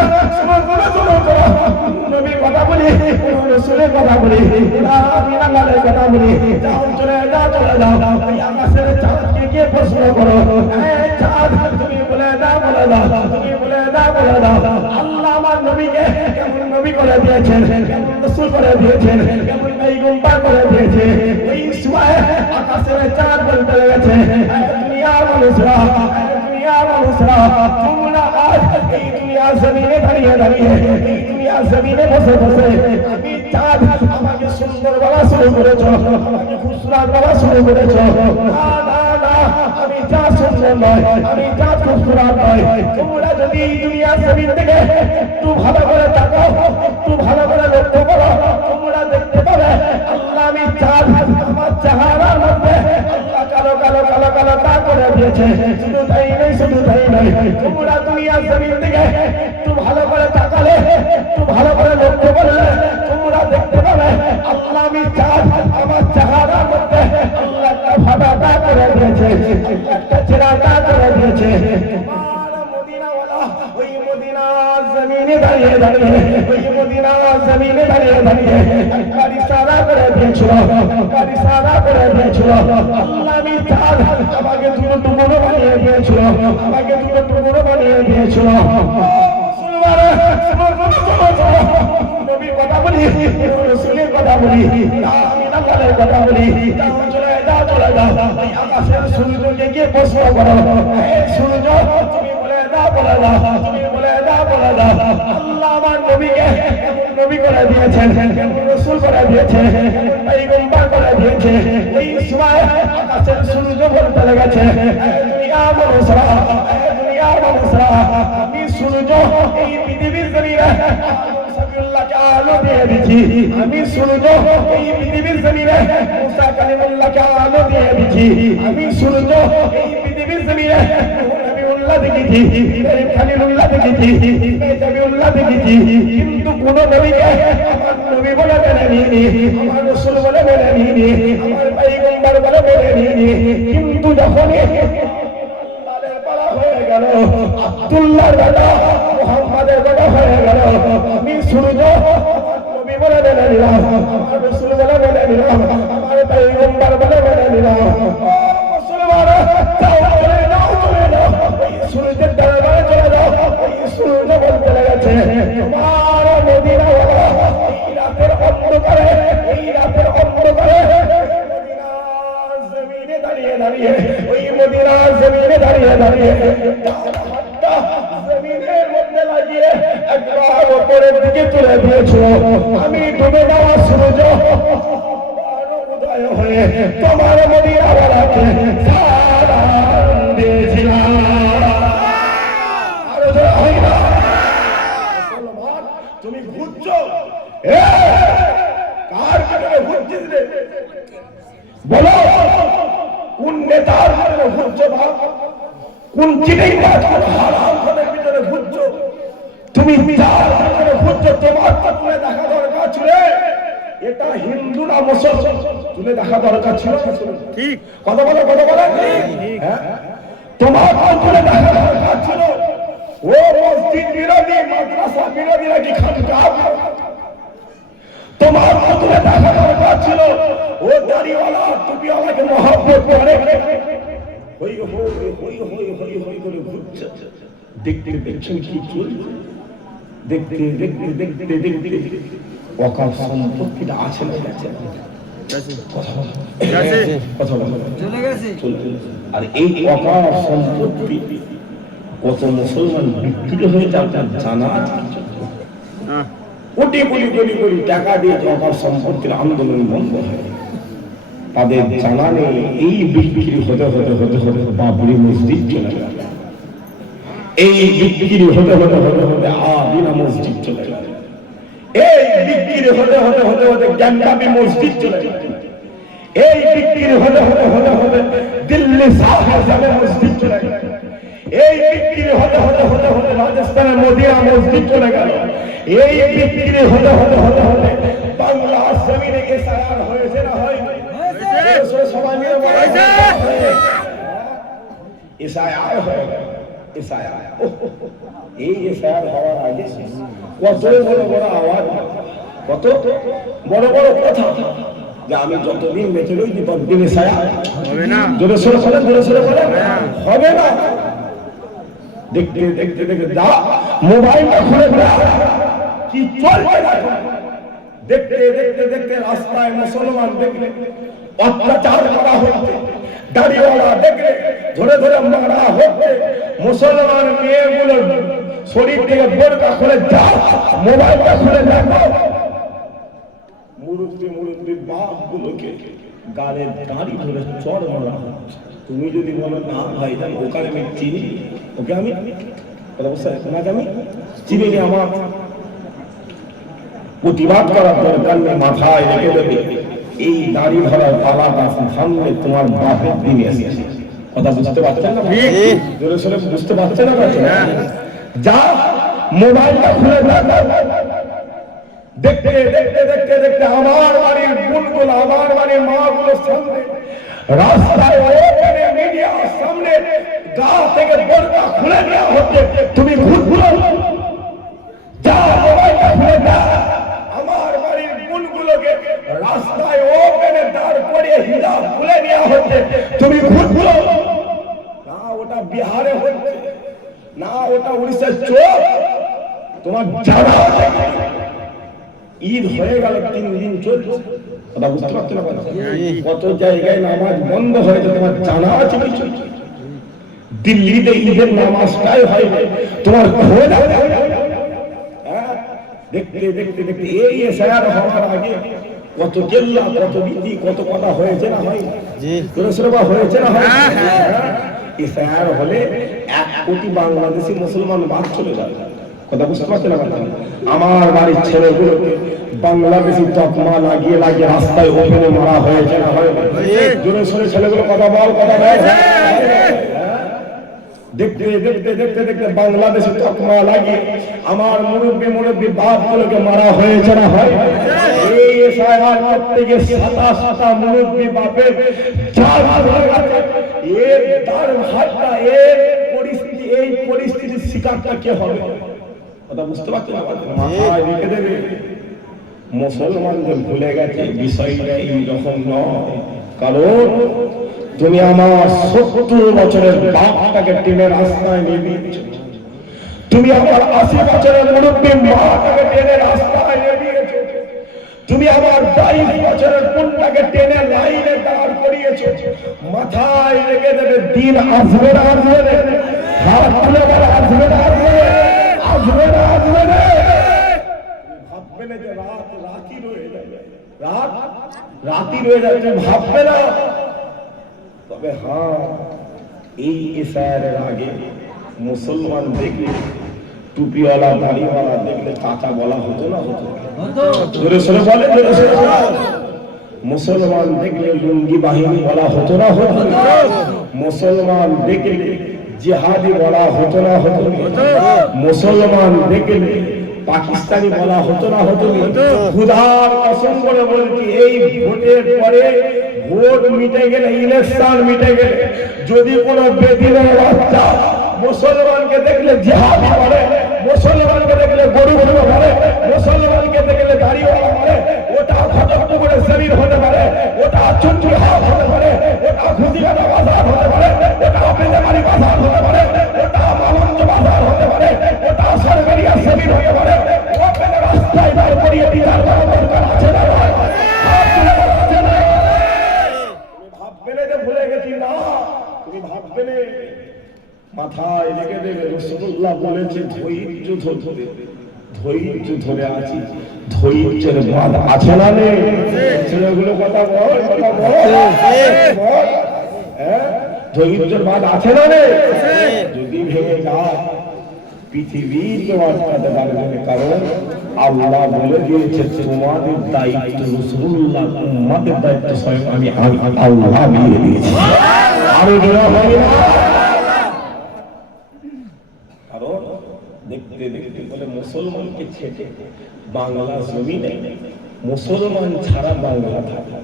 নবীর কথা বলি, রাসূলের কথা বলি, আমিনা মালের কথা বলি। যাও চলে যাও চলে যাও আকাশের চাঁদকে গিয়ে প্রশ্ন করো, এই চাঁদ তুমি বলে দাও বলে দাও, তুমি বলে দাও বলে দাও আল্লাহ আমার নবীকে কেমন নবী করে দিয়েছেন, কেমন রাসূল করে দিয়েছেন, কেমন পয়গম্বর করে দিয়েছে। ওই সময় আকাশের চাঁদ বলতে গেছে দুনিয়ার মানুষরা দাঁড়িয়ে দাঁড়িয়ে এই দুনিয়া জমিনে বসে বসে আমি চাঁদ আমাকে সুন্দর বলা শুরু করেছ, আমাকে খুশরাত বলা শুরু করেছ। না না না, আমি যা সুন্দর নয়, আমি যা খুশরাত নয়। তোমরা যদি এই দুনিয়া জমিন থেকে একটু ভালো করে তাকাও, একটু ভালো করে লক্ষ্য করো, তোমরা দেখতে পাবে আল্লাহ আমি চাঁদ আমার চেহারার মধ্যে আল্লাহ কালো কালো কালো কালো তা করে দিয়েছে। শুধু তাই নয়, শুধু তাই নয়, তোমরা দুনিয়া জমিন থেকে একটু ভালো করে তাকালে, একটু ভালো করে লক্ষ্য করলে তোমরা দেখতে পাবে আল্লাহ আমি চাঁদ আমার চেহারার মধ্যে আল্লাহ একটা ভাবা তা করে দিয়েছে, একটা চেহারা তা করে দিয়েছে। ওই মদিনার জমিনে দাঁড়িয়ে দাঁড়িয়ে, ওই মদিনার জমিনে দাঁড়িয়ে দাঁড়িয়ে একটা ইশারা করে দিয়েছিল, একটা ইশারা করে দিয়েছিল। আল্লাহ আমি চাঁদ আমাকে দুটো টুকরো বানিয়ে দিয়েছিল, আমাকে দুটো টুকরো বানিয়ে দিয়েছিল। নবীর কথা বলি, রাসূলের কথা বলি, আমি আল্লাহর কথা বলি। চলে যাও, চলে যাও, আকাশের সূর্যকে গিয়ে প্রশ্ন করো, এই সূর্য তুমি বলে দাও, বলে দাও, তুমি বলে দাও, বলে দাও আল্লাহ আমার নবীকে কেমন নবী করে দিয়েছেন, কেমন রাসূল করে দিয়েছে, কেমন পয়গম্বর করে দিয়েছে। ওই সময় আকাশের সূর্য বলতে লেগেছে, দুনিয়া মানুষরা, দুনিয়া মানুষরা, আমি সূর্য এই পৃথিবীর জমিনে সাবিউল্লাহকে আলো দিয়ে দিচ্ছি, আমি সূর্য এই পৃথিবীর জমিনে মুসা কালিমুল্লাহকে আলো দিয়ে দিচ্ছি, আমি সূর্য এই পৃথিবীর জমিনে নবিউল্লাহ দেখেছি, খালিলুল্লাহ দেখেছি, জাবিউল্লাহ দেখেছি। কিন্তু কোন নবীকে আমার নবী বলে মেনে নিইনি, আমার রাসূল বলে মেনে নিইনি, আমার পয়গম্বর বলে মেনে নিইনি। কিন্তু যখনই আব্দুল্লাহর বেটা মুহাম্মাদের বেটা হয়ে গেল, আমি সূর্য নবী বলে মেনে নিলাম, আমার রাসূল বলে মেনে নিলাম, আমার পয়গম্বর বলে মেনে নিলাম। মুসলমান যাও, চলে যাও, চলে যাও, ওই সূর্যের দরবারে চলে যাও। ওই সূর্য বলতে লেগেছে, তোমার মদিনাওয়ালা এই রাতের অন্ধকারে, এই রাতের অন্ধকারে মদিনার জমিনে দাঁড়িয়ে দাঁড়িয়ে, ওই মদিনার জমিনে দাঁড়িয়ে দাঁড়িয়ে হাতটা জমিনের মধ্যে লাগিয়ে একবার উপরের দিকে তুলে দিয়েছিল। আমি ডুবে যাওয়া সূর্য উদয় হয়ে তোমার মদিনাওয়ালাকে সালাম দিয়েছিলাম। আরো জোরে হয় না? মুসলমান তুমি ঘুরছো, কার কাছে ঘুরছিস রে? বলো কোন নেতার ভিতরে ঘুরছো, বাপ কোন চিটিংবাজ, কোন হারামখোরের ভিতরে ঘুরছো? তুমি যার ভিতরে ঘুরছো তোমার তো তুলে দেখা দরকার ছিল। এটা হিন্দু না মুসলমান, তুলে দেখা দরকার ছিল। ঠিক কথা বলো, কথা বলো, হ্যাঁ তোমার তো তুলে দেখা দরকার ছিল। ও মসজিদ বিরোধী, মাদ্রাসা বিরোধী নাকি খানকা, তোমার তো তুলে দেখা দরকার ছিল। ও দাড়িওয়ালা টুপিওয়ালাকে মহব্বত করে হই হই হই হই হই হই করে ঘুরছে। দেখতে দেখছেন কি চলছে, দেখতে দেখতে দেখতে দেখতে ওয়াকাফ সম্পত্তিটা আছে না গেছে, কথা বলো চলে গেছে। আর এই ওয়াকাফ সম্পত্তি কত মুসলমান বিক্রি হয়ে যাবে জানা আছে? কোটি কোটি কোটি কোটি টাকা দিয়ে ওয়াকাফ সম্পত্তির আন্দোলন বন্ধ হয়, তাদের জানা নেই এই বিক্রি হতে হতে হতে হতে বাবরি মসজিদ চলে গেল, এই বিক্রি হতে হতে হতে হতে আদিনা মসজিদ চলে গেল, এই বিক্রি হতে হতে হতে হতে গ্যান্ডাবি মসজিদ চলে গেল, এই বিক্রি হতে হতে হতে হতে দিল্লি শাহজালাল মসজিদ চলে গেল, এই বিক্রি হতে হতে হতে হতে রাজস্থানের মদিনা মসজিদ চলে গেল, এই বিক্রি হতে হতে হতে হতে বাংলা জমিনে এসআইআর হয়েছে না হয়? সবাই মিলে বলেছে এসআইআর হয়ে গেল। এসআইআর, এই এসআইআর হওয়ার আগে কত বড় বড় আওয়াজ, কত বড় বড় কথা যে আমি যতদিন বেঁচে রয়েছি ততদিন এসআইআর হবে না। জোরে সোরে বলেন, জোরে সোরে বলেন, হবে না। দেখতে দেখতে দেখতে যা মোবাইলটা খুলে কি চলছে দেখতে দেখতে দেখতে রাস্তায় মুসলমান দেখলে অত্যাচার করা হচ্ছে, দাড়িওয়ালা দেখলে ধরে ধরে মারা হচ্ছে, মুসলমান মেয়েগুলো শরীর থেকে বোরকা খুলে যাও, মোবাইলটা খুলে দেখো, মুরব্বী বাপগুলোকে গালের দাড়ি ধরে চড় মারা হচ্ছে। তুমি যদি বলো না ভাই ওকে আমি চিনি, ওকে আমি ওনাকে আমি চিনি, আমার প্রতিবাদ করার দরকার নেই, মাথায় রেখে দেবে এই দাড়ি ধরার পালাটা সামনে তোমার বাপের দিন এসেছে। কথা বুঝতে পারছেন না? জোরে সোরে বুঝতে পারছেন না? যা মোবাইলটা খুলে দেখতে দেখতে দেখতে দেখতে আমার বাড়ির বোনগুলো, আমার বাড়ির মাগুলোর সামনে রাস্তায় ওখানে মিডিয়ার সামনে গা থেকে বোরকা খুলে দেওয়া হচ্ছে। তুমি ঘুরঘুরো যা, মোবাইলটা খুলে দাও। আমার বাড়ির বোনগুলোকে রাস্তায় ওখানে দাঁড় করিয়ে হিজাব খুলে দেওয়া হচ্ছে। তুমি ঘুরঘুরো না, ওটা বিহারে হচ্ছে না, ওটা উড়িষ্যার চোখ। তোমার জানা ঈদ হয়ে গেল 3 দিন চলছে, কথা বুঝতে পারছো না? কত জায়গায় নামাজ বন্ধ হয়েছে, তোমার জানা আছে কিছু? দিল্লিতে ঈদের নামাজটাই হয় না, তোমার খোঁজ আছে? দেখতে দেখতে দেখতে এই এসআর হওয়ার আগে কত জেল্লা, কত রীতি, কত কথা হয়েছে না হয়? হয়েছে না হয়? এসআর হলে 1 কোটি বাংলাদেশি মুসলমান বাদ চলে যাবে। কথা বুঝতে পারছেন না? আমার বাড়ির ছেলেগুলোকে বাংলাদেশি তকমা লাগিয়ে লাগিয়ে রাস্তায় ওপেনে মারা হয়েছে না হয়? জোরে সোরে ছেলেগুলো কথা বল, কথা বল। দেখতে দেখতে দেখতে দেখতে বাংলাদেশি তকমা লাগিয়ে আমার মুরব্বী বাপগুলোকে মারা হয়েছে না হয়? এই এসআইআর করতে গিয়ে 27টা মুরব্বী বাপের চার হয়ে গেছে। এর তার হাতটা, এর পরিস্থিতি, এই পরিস্থিতির শিকারটা কে হবে? কথা বুঝতে পারছো না? মাথায় রেখে দেবে। মুসলমানদের ভুলে গেছে বিষয়টা এইরকম নয়। কারণ তুমি আমার 70 বছরের বাপটাকে টেনে রাস্তায় নিয়ে দিয়েছো, তুমি আমার 80 বছরের মুরব্বী মাটাকে টেনে রাস্তায় নিয়ে দিয়েছো, তুমি আমার 22 বছরের বোনটাকে টেনে লাইনে দাঁড় করিয়েছো। মাথায় রেখে দেবে দিন আসবে না, আসবে না, হাত তুলে বলে আসবে না, আসবে না, আসবে না, আসবে না। ভাববে না যে রাত রাতি রয়ে যাবে, রাত রাতি রয়ে যাবে, ভাববে না। তবে হ্যাঁ, এই এসআইআরের আগে মুসলমান দেখলে, টুপিওয়ালা দাড়িওয়ালা দেখলে চাচা বলা হতো না? হতো। জোরে সোরে বলে, জোরে সোরে বলে। মুসলমান দেখলে লুঙ্গি বাহিনী বলা হতো না? হতো। মুসলমান দেখলে জিহাদি বলা হতো না? হতো। মুসলমান দেখলে পাকিস্তানি বলা হতো না? হতো। খুদার কসম করে বলছি, এই ভোটের পরে, ভোট মিটে গেলে, ইলেকশন মিটে গেলে, যদি কোনো বেদিনের বাচ্চা মুসলমানকে দেখলে জিহাদি বলে, মুসলমানকে দেখলে গরিব বলে, মুসলমানকে দেখলে দাড়িওয়ালা বলে, ওটা ঘটক করে শরীর হতে পারে, ওটা চুনচুর হাত হতে পারে, ওটা খুদিগানা বাজার হতে পারে, ওটা বেদেমারি বাজার হতে পারে, ওটা মালঞ্চ বাজার হতে পারে, ওটা সরকারিয়া শরীর হতে পারে। ওখানে রাস্তায় দাঁড় করিয়ে দিদার করা দরকার আছে না? ভাববে না যে ভুলে গেছি, না, তুমি ভাববে না। মাথায় রেখে দেবে, রাসূলুল্লাহ বলেছে ধৈর্য ধরে, ধৈর্য ধরে আছি। ধৈর্যের বাঁধ আছে না? নেই? ছেলেগুলো কথা বল, কথা বল। ধৈর্যের বাঁধ আছে না? নেই? যদি ভেঙে যায় পৃথিবীর কেউ আটকাতে পারবে না। কারণ আল্লাহ বলে দিয়েছে তোমাদের দায়িত্ব রাসূলুল্লাহ, উম্মতের দায়িত্ব স্বয়ং আমি আল্লাহ দিয়ে দিয়েছি। আরো জোরে হয় না? কারণ দেখতে দেখতে বলে মুসলমানকে ছেড়ে বাংলা জমিনে মুসলমান ছাড়া বাংলা থাকে,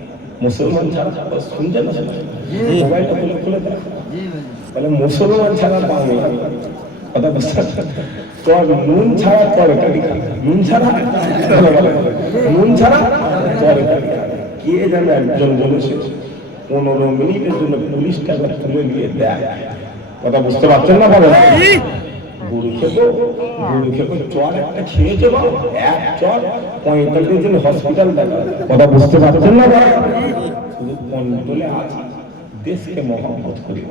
মুসলমান ছাড়া শুনছেন না? মোবাইলটা খুলে খুলে দেখো, বলে মুসলমান ছাড়া বাংলা। কথা বুঝতে নুন ছাড়া তরকারি খাবে, নুন ছাড়া, নুন ছাড়া তরকারি খাবে। কে জানে একজন বলেছে 15 মিনিটের জন্য 40 টাকা তুলে নিয়ে দেয়। কথা বুঝতে পারছেন না? বলে গরু খেপো চর একটা খেয়েছে, এক চর 45 দিন হসপিটাল দেখা। কথা বুঝতে পারছেন না? শুধু কন্ট্রোলে আছে, দেশকে মহব্বত করি।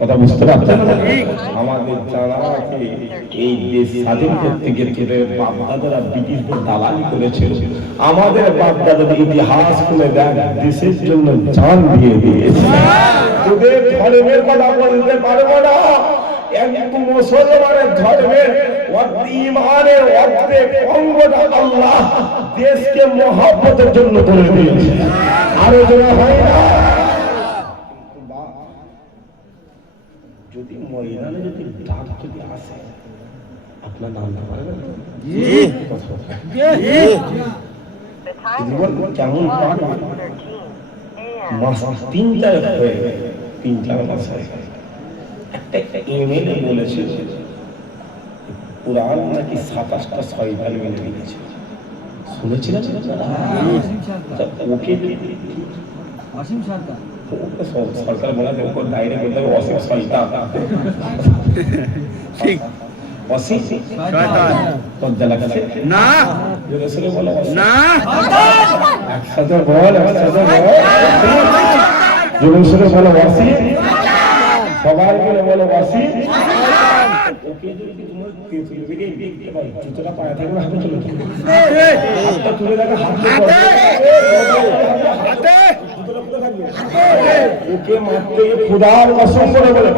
কথা বুঝতে পারছেন না? আমাদের জানা আছে এই দেশ স্বাধীন করতে গিয়ে বাপ দাদারা ব্রিটিশদের দালালি করেছিল। আমাদের বাপ দাদাদের ইতিহাস খুলে দেখ, দেশের জন্য জান দিয়ে দিয়েছে। তোদের ধর্মের কথা বলতে পারবো না, একটু মুসলমানের ধর্মের ইমানের অর্ধেক অঙ্গটা আল্লাহ দেশকে মহব্বতের জন্য করে দিয়েছে। আরো যেন হয় না, যদি ময়দানে যদি ডাক যদি আসে, আপনার নামটা পারবেন? কেমন পারবেন? মাস 3-4 হয়ে গেল, 3-4 মাস হয়ে গেল। একটা ইমেলে বলেছিল কুরআন নাকি 27টা 6টা ইমেল লিখেছে, শুনেছিলেন? ওকে অসীম সরকার, সরকার বলা যায় ওকে ডাইরেক্ট বলতে হবে অসীম শয়তান। ঠিক অসীম শয়তান লজ্জা লাগছে না? জোরে বলো না, একসাথে বল, একসাথে বল, জোরে বলো অসীম, সবাই মিলে বলো অসীম। ওকে যদি তোমার ভিডিও দেখতে পাই, জুতোটা পায়ে থাকবে, হাতে চলে যাবে, হাতটা তুলে রাখা, হাতে ওকে মারতে গিয়ে খোদার কসম করে বলে,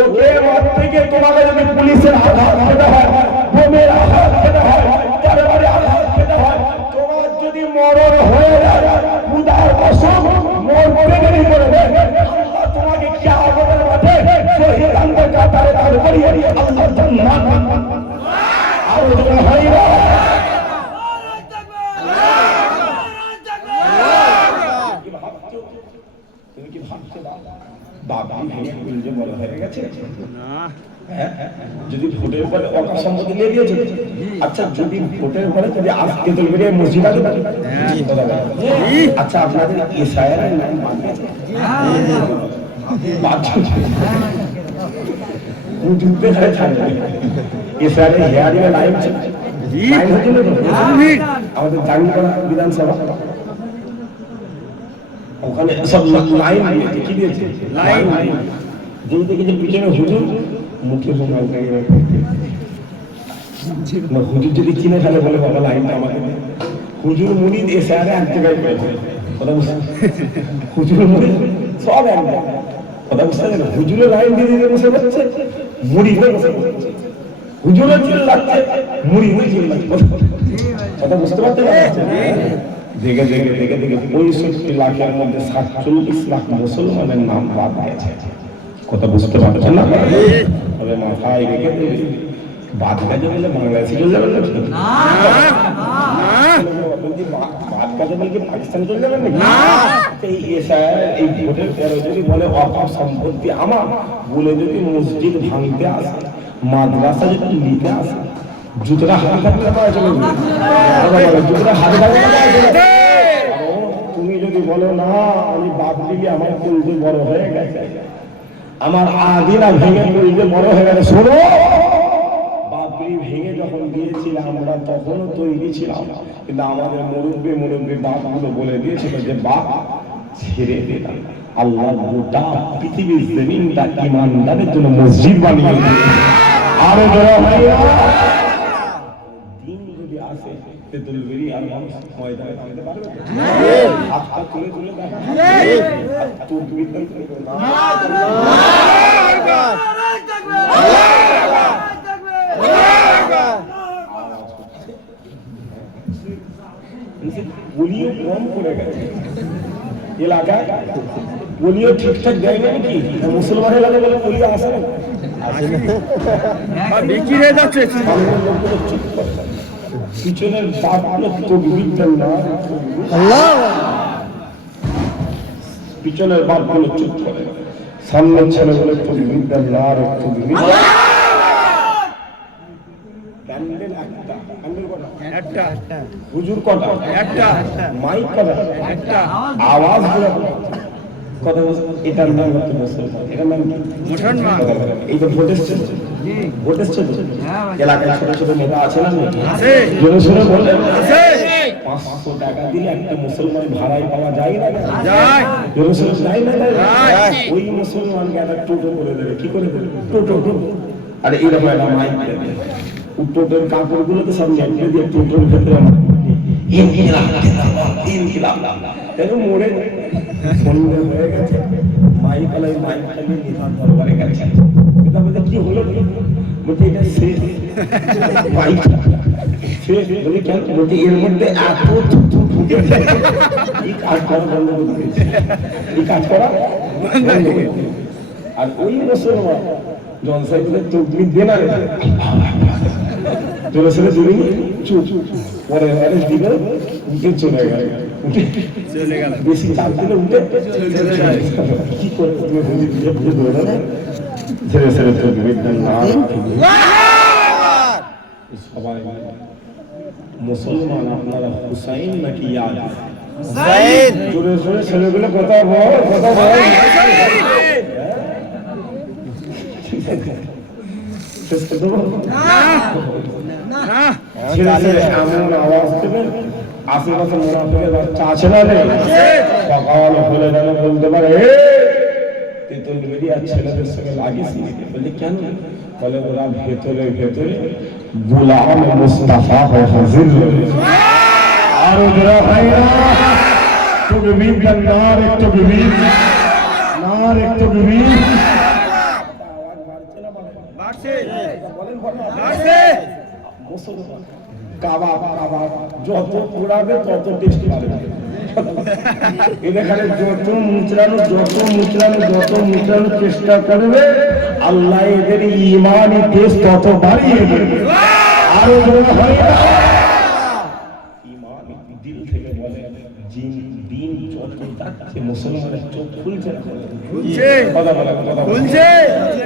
ওকে মারতে গিয়ে তোমাকে যদি পুলিশের আঘাত খেতে হয়, বোমের আঘাত খেতে হয়, তরবারি আঘাত খেতে হয়, তোমার যদি মরণ হয়ে যায়, খোদার কসম মরতে দেরি করবে আল্লাহ তোমাকে কিয়ামতের মাঠে শহীদানদের কাতারে দাঁড় করিয়ে আল্লাহ জান্নাত আর ওদের হয় না। যদি ভোটের পরে অকা সম্পত্তি নিয়ে দিয়েছে, আচ্ছা যদি ভোটের পরে যদি আজকে তলবে মসজিদ আছে, আচ্ছা আপনাদের ইসরায়েলের নাম ইসরায়েলের হেয়ারিং লাইন হচ্ছিল তো আমাদের জাঙ্গিপাড়া বিধানসভা, ওখানে সব লাইন দিয়েছে। কি দিয়েছে? লাইন। যেই দেখেছে পিছনে হুজুর মুখে হুজুর যদি কিনে ফেলে বলে বাবা লাইনটা আমাকে, হুজুর মুড়ি এসে আরে এক জায়গায় পেয়েছে। কথা বুঝতে, হুজুর মুড়ি সব এক জায়গায়। কথা বুঝতে গেল, হুজুরের লাইন দিয়ে দিতে বসে যাচ্ছে, মুড়ি হয়ে বসে যাচ্ছে, হুজুরের চিল্লাচ্ছে, মুড়ি হয়ে চিল্লাচ্ছে। কথা বুঝতে পারতে পারছেন? দেখে দেখে দেখে দেখে 65 লাখের মধ্যে 47 লাখ মুসলমানের নাম বাদ গেছে। কথা বুঝতে পারছেন না? তবে মাথায় রেখে বাদ গেছে বলে বাংলাদেশে চলে যাবেন নাকি? বাদ গেছে বলে কি পাকিস্তান চলে যাবেন নাকি? এই ভোটের পরে যদি বলে অকাপ সম্পত্তি আমার বলে যদি মসজিদ ভাঙতে আসে, মাদ্রাসা যদি নিতে আসে, জুতোটা হাতে থাকলে পাওয়া চলে যাবে, জুতোটা হাতে থাকলে তুমি যদি বলো না আমি বাদ দিলে আমার কলজে বড় হয়ে গেছে, আমার আদিনা ভেঙে কলজে বড় হয়ে গেছে। শোনো, বাবরি ভেঙে যখন দিয়েছিলাম আমরা তখনও তৈরি ছিলাম, কিন্তু আমাদের মুরব্বী বাপগুলো বলে দিয়েছিল যে বাপ ছেড়ে দিলাম, আল্লাহ গোটা পৃথিবীর জমিনটা ইমানদারের জন্য মসজিদ বানিয়ে দিয়েছে। আরো জোরে ভাইয়া, দিন যদি আসে তেতুলবেরি আর মানুষ ময়দানে নামতে পারবে? হাতটা তুলে তুলে দেখা, তুমি বলিও কম করে গেছে এলাকায়, বলিও ঠিকঠাক দেয় না নাকি? মুসলমান এলাকা বলে বলিও আসে না, বিক্রি হয়ে যাচ্ছে। পিছনের বাপগুলো তকবীর দেন না, পিছনের বাপগুলো চুপ করে, সামনের ছেলেগুলো তকবীর দেন না, আর তকবীর। প্যান্ডেল একটা, প্যান্ডেল কটা? একটা। হুজুর কটা? একটা। মাইক কটা? একটা। আওয়াজ গুলো কথা বলছে, এটার নাম হচ্ছে মুসলমান, এটার নাম কি? মুসলমান। এই তো ভোট এসছে, ভোট এসছে তো এলাকায় ছোট ছোট নেতা আছে না? আছে। জোরে সোরে বললেন আছে। 500 টাকা দিলে একটা মুসলমান ভাড়ায় পাওয়া যায় না? যায়। যায় না? যায়। ওই মুসলমানকে একটা টোটো করে দেবে। কি করে দেবে? টোটো। আর এরকম একটা মাইক দেবে। টোটোর কাপড়গুলো তো সব নেটে দিয়ে টোটোর ভেতরে মোড়ে সন্ধ্যে হয়ে গেছে, মাইকালাই মাইকটা নিয়ে নিধান দরবারে গেছে। কি হলো? বলছে এটা শেষ মাইকটা শেষ। বলি কেন? বলছে এর মধ্যে এত থুতু ঢুকেছে, এই কাজ করা বন্ধ করে দিয়েছে। এই কাজ করা বন্ধ করে দিয়েছে। আর ওই মুসলমান জন সাহেবের তকলিফ দেন আর জোরে সোরে দিবি চুপ, পরে দিবে উঠে চলে গেল। বেশি চাপ দিলে উঠে কি করে ছেড়ে ছেড়ে তকলিফ দেন না। সবাই মুসলমান আপনারা হুসাইন নাকি ইয়াদ? জোরে সোরে ছেলেগুলো কথা বল, কথা বল। এমন আওয়াজ দেবেন আশেপাশে মুনাফিকের বাচ্চা আছে না? সকাল হলে যেন বলতে পারে তেতুল মিডিয়া ছেলেদের সঙ্গে লাগিস। বলি কেন? বলে ওরা ভেতরে ভেতরে গোলাম মুস্তাফা হয়ে হাজির হয়েছে। আর ওরা ভাই না তকবীর দেন, নার একটু তকবীর, নার একটু তকবীর। যত পুরাবে তত টেস্ট বাড়বে। এখানে যত মুচড়ানোর চেষ্টা করবে, আল্লাহ এদের ইমানি টেস্ট তত বাড়িয়ে দেবে। আরো হয় না ইমান দিল থেকে বলে দিন যত যাচ্ছে মুসলমানের চোখ খুলছে না,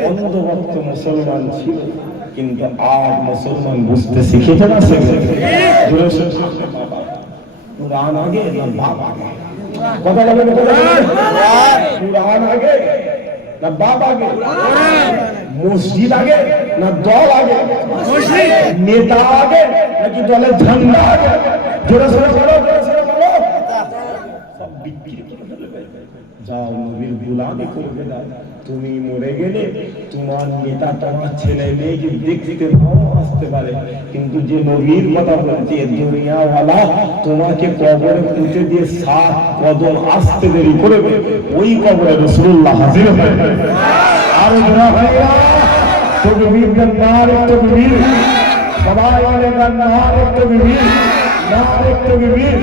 অন্ধভক্ত মুসলমান ছিল, কিন্তু আজ মুসলমান বুঝতে শিখেছে না। কুরআন আগে না বাপ আগে? কথা বলেন, কুরআন আগে না বাপ আগে? মসজিদ আগে না দল আগে? নেতা আগে নাকি দলের ঝান্ডা আগে? জোরে সোরে বলো, জোরে সোরে বলো। সব বিক্রি করে দেবে। যাও নবীর গোলামি করবে না। তুমি মরে গেলে তোমার নেতা তোমার ছেলে মেয়েকে দেখতে নাও আসতে পারে, কিন্তু যে নবীর কথা বলছে দুনিয়াওয়ালা তোমাকে কবরে পুঁতে দিয়ে 7 কদম আসতে দেরি করবে, ওই কবরে রাসূলুল্লাহ হাজির হবে। আর যারা ভাইরা তকবীর দেন, নারে তকবীর, সবাই বলে নারে তকবীর, নারে তকবীর।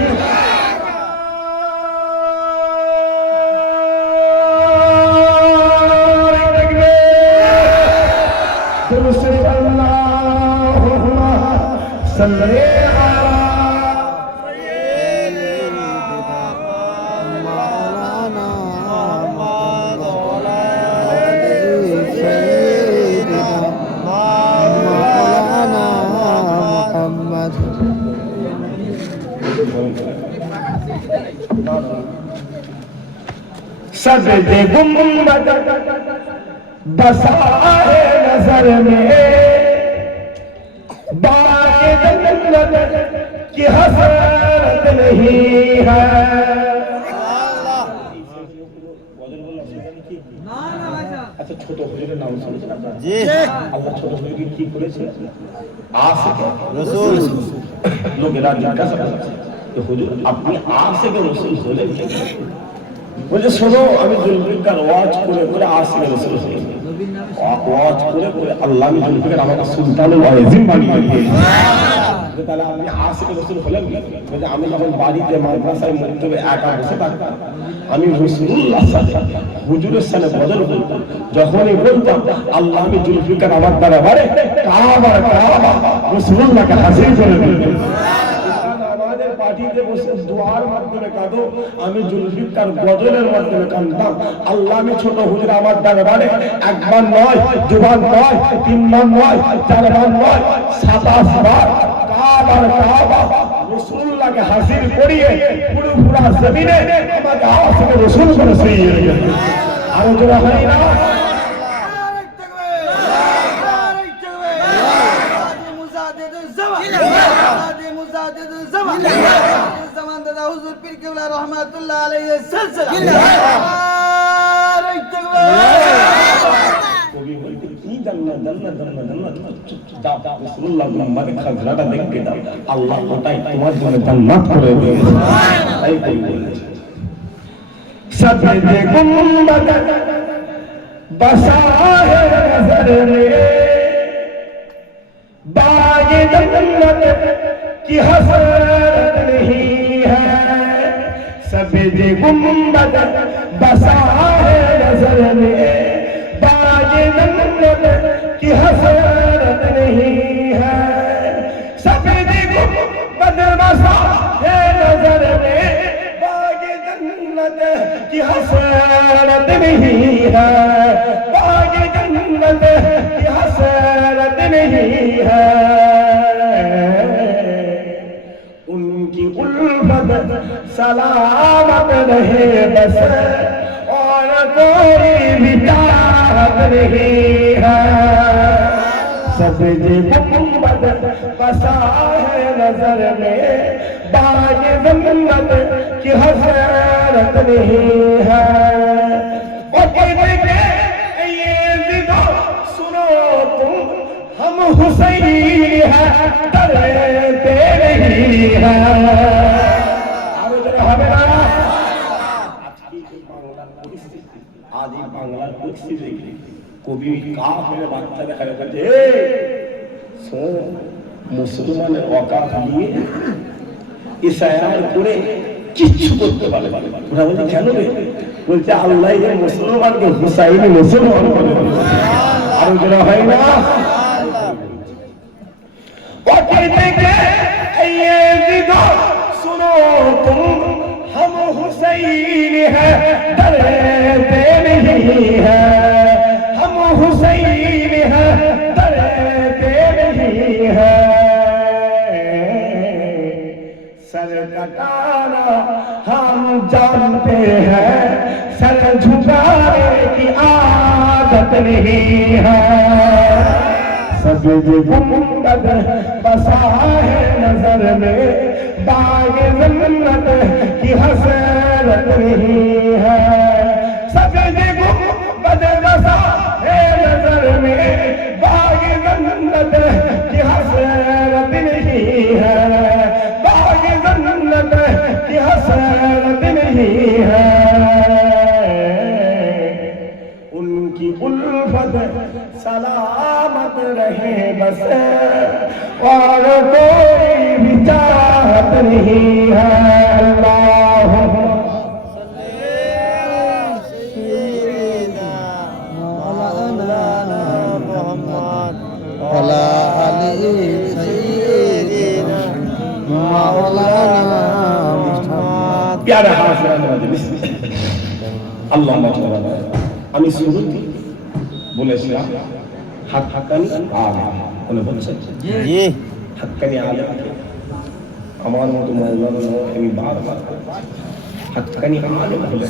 सजदे गुंबद बसाए नजर में बागे जन्नत की हसरत नहीं है। अच्छा ছোট হুজুরের নাম শুনেছেন আপনারা? জি। আল্লাহ ছোট হুজুরকে কি করেছে? আশিক রাসূল। লোকেরা জিজ্ঞাসা করছে যে হুজুর আপনি আশিক রাসূল হলেন কি? বলে শোনো, আমি জুলফিকার ওয়াজ করে করে আশিক রাসূল হয়েছি। ওয়াজ করে করে আল্লাহ আমি জুলফিকার আমাকে সুলতানুল আযীম বানিয়ে দিয়েছে। তাহলে আপনি আশিক রাসূল হলেন কি? বলে আমি যখন বাড়িতে মাদ্রাসায় মক্তবে একা বসে থাকতাম, আমি রাসূলুল্লাহর সাথে হুজুরের সাথে বদল করতাম। যখনই বলতাম আল্লাহ আমি জুলফিকার আমার দ্বারা বাড়ে কাবা রাসূলুল্লাহকে হাজির করে দিতেন। পার্টিতে বসে দোয়ার মাধ্যমে কাঁদো, আমি জুলফিকার গজলের মাধ্যমে কাঁদতাম। আল্লাহ আমি ছোট হুজুর আমার দরবারে একবার নয়, দুবার নয়, 3 বার নয়, 4 বার নয়, 27 বার কাবার কাবা রাসূলুল্লাহকে হাজির করিয়ে পুরো জমিনে আমাকে আশিক রাসূল করে শুইয়ে রেখেছে। আর যারা হয় না Yeah. আল্লাহ রহমাতুল্লাহ আলাইহি সিলসিলা কবি বলতে কি জান্নাত জান্নাত জান্নাত জান্নাত দাও রাসূলুল্লাহ মানে খাজরাটা দেখতে দাও আল্লাহ ওটাই তোমার জন্য জান্নাত করে দেবে সুবহানাল্লাহ তাই কবি বলেছে সজদে গুম্বদ बसा है नजर में बागे जन्नत की हसरत नहीं है सजदे गुम्बद बसा है नजर में बागे जन्नत की हसरत नहीं है सजदे गुम्बद बसा है नजर में बागे जन्नत की हसरत नहीं है बागे जन्नत की हसरत नहीं है उनकी उल्फत सलामत रहे बस और कोई भी चाहत नहीं है सजदे गुम्बद बसा है नजर में बागे जन्नत की हसरत नहीं है और कहते ये जिद सुनो तुम हम हुसैन है डरते नहीं है হবে না আজ এই বাংলার পরিস্থিতি কবি কাফের বাচ্চা দেখা যাচ্ছে মুসলমানের অকাত নিয়ে ইসায়ার করে কিচ্ছু করতে পারে ওরা বলছে কেন রে বলছে আল্লাহ এই মুসলমানকে হুসাইনি মুসলমান করে আর ওরা হয় না वो कहते कि ये जिदो सुनो तुम हम हुसैन है डरते नहीं है हम हुसैन है डरते नहीं है सर कटाना हम जानते हैं सर झुकाने की आदत नहीं है सजदे गुम्बद बसा है नजर में बागे जन्नत की हसरत नहीं है सजदे गुम्बद बसा है नजर में बागे जन्नत की हसरत नहीं है बागे जन्नत की हसरत नहीं है उनकी उल्फत सलामत रहे बस और कोई भी चाहत नहीं है अल्लाहुम्मा प्यारे हाज़िरान मजलिस अल्लाहुम्मा আমি শুরুতে বলেছিলাম হাক্কানি আলেম বলে বলছেন জি হাক্কানি আলেম আমার মতো মাওলানা আমি বারবার হাক্কানি আলেম বলে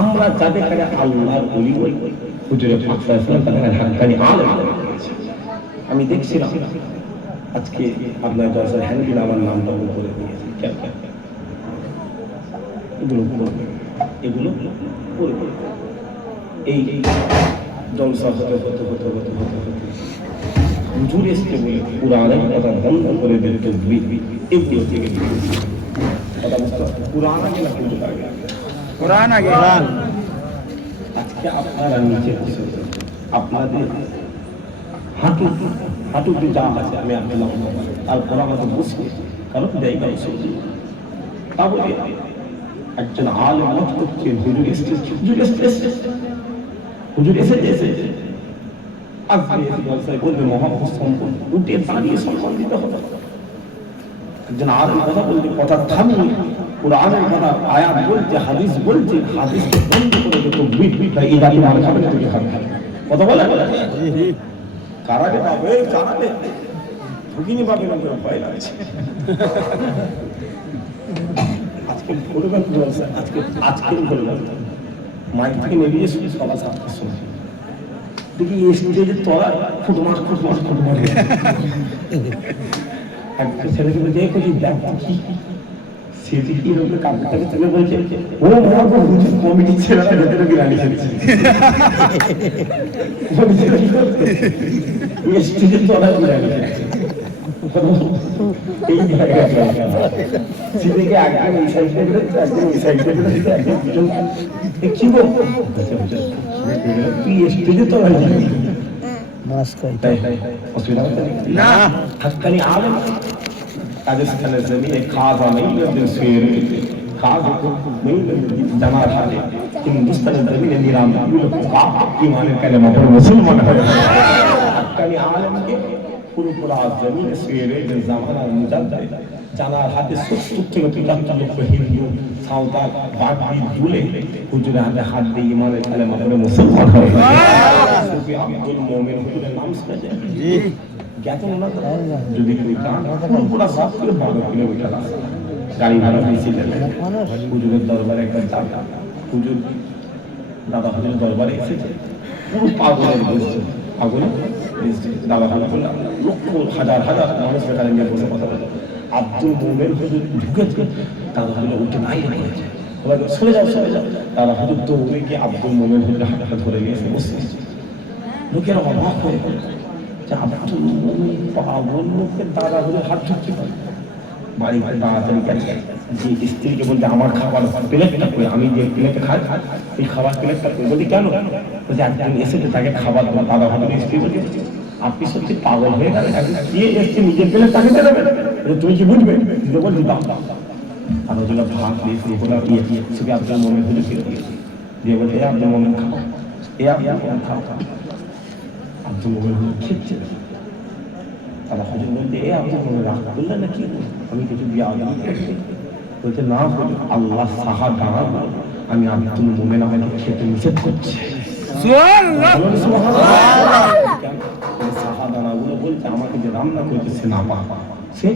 আমরা যাদের কাছে আল্লাহর ওলি বলি হুজুরে পাক সাল্লাল্লাহু আলাইহি ওয়াসাল্লাম হাক্কানি আলেম আমি দেখছিলাম আজকে আপনার দরজা হ্যান্ডবিল আমার নামটা করে দিয়েছে কেন এগুলো করে এই জলসা হতে হতে হতে হতে হতে হতে হুজুর এসে বলে কোরআনের কথা বন্ধ করে দিতে এগুলো থেকে কথা বুঝতে কোরআন আগে না কিন্তু আগে কোরআন আগে আজকে আপনারা নিচে বসে আপনাদের হাঁটুতে যা আছে আমি আপনার তারপর আমাদের বসে কারণ জায়গা এসে তা বলে একজন আলেম মত করছে হুজুর এসেছে হুজুর এসেছে আজকে জলসায় বলবে মহাপুরুষ সম্পদ উঠে দাঁড়িয়ে সম্মান দিতে হবে একজন আলেম কথা বলতে কথা থামিয়ে কোরআনের কথা আয়াত বলছে হাদিস বলছে হাদিসকে বন্ধ করে দিত এই রাতে মার খাবে না তুমি খাবে কথা বলে কারাকে পাবে কারাকে ঢুকিনি পাবে না ভয় লাগছে আজকে ভোরবেলা জলসা আজকের ভোরবেলা মাইক থেকে নেবিয়ে সবার সাথে শোনা দেখি স্টেজের তলা ফুটমাস একটা ছেলেকে বলছে কি দেখ কি সেটি কি রকম কাপড়টাকে তুলে বলছে ও মহাগো হুজুর কমিটির ছেলেরা ভেতরে বিরিয়ানি খেয়েছে স্টেজের তলায় বিরিয়ানি খেয়েছে এই জায়গায় সেদিকে একদম এই সাইডে বেরোচ্ছে একদম এই সাইডে বেরোচ্ছে একদম পিছন কি গো তুই স্টেজের তলায় যাবি অসুবিধা হচ্ছে না হাক্কানি আলেম রাজস্থানের জমিনে খাজা নঈমুদ্দিন সুয়েরি খাজা নঈমুদ্দিন জামার হাতে হিন্দুস্তানের জমিনে নিরামুল হক ইমানের কালেমা পড়ে মুসলমান হয়ে হাক্কানি আলেমকে পুরোপুরা জমিনে সুয়েরি যে জামানার মুজাদ্দিদ জানার হাতে ৭০ থেকে ৭৫ লক্ষ হিন্দু সাঁওতাল বাগদি ভুলে হুজুরের হাতে হাত দিয়ে ইমানের কালেমা পড়ে মুসলমান হয়ে সুফি আব্দুল মোমেন হুজুরের নাম শুনেছে জি জ্ঞাতন না যদি তুই পুরোপুরা ৭ থেকে ১২ কিলোমিটার রাস্তা গাড়ি ভাড়া বেশি দেবে হুজুরের দরবারে একবার যাবে হুজুর দাদা হুজুরের দরবারে এসেছে পুরো পাগলের বসছে পাগল দাদা হুজুর লক্ষ হাজার হাজার মানুষ সেখানে নিয়ে বসে কথা বলে আব্দুল মোমেন হুজুর ঢুকেছে দাদা হুজুর উঠে নাই রেখেছে চলে যাও দাদা হুজুর তো উঠে গিয়ে আব্দুল মোমেন হুজুর হাতটা ধরে নিয়েছে বসে লোকেরা অবাক হয়ে আব্দুল মোমেন পাগল লোকের দাদা হুজুর হাত ঢুকতে পারে বাড়ি বাড়ি তাড়াতাড়ি গেছে যে স্ত্রীকে বলতে আমার খাবার প্লেটটা করে আমি যে প্লেটে খাই এই খাবার প্লেটটা করে বলতে কেন বলছে একদিন এসেছে তাকে খাবার দেবো দাদা হুজুর স্ত্রী বলছে আপনি সত্যি পাগল হয়ে গেলেন কে এসছে নিজের প্লেট তাকে দেবে তুমি কি বুঝবে বলছি দাম দাদা হুজুর ভাত দিয়েছে ওগুলো দিয়েছি শুধু আব্দুল মোমেন হুজুর ফিরে দিয়েছে দিয়ে বলছে এ আব্দুল মোমেন খাও এ আব্দুল মোমেন খাও আব্দুল মোমেন হুজুর খেচ্ছে দাদা হুজুর বলতে এ আব্দুল মোমেন রাগ করলেন না কি আমি কিছু দিয়ে বলছে না আল্লাহ সাহা দাঁড়া আমি আব্দুল মোমেন আমাকে খেতে নিষেধ করছি সাহা দাঁড়াগুলো বলছে আমাকে যে রান্না করতেছে না পা সে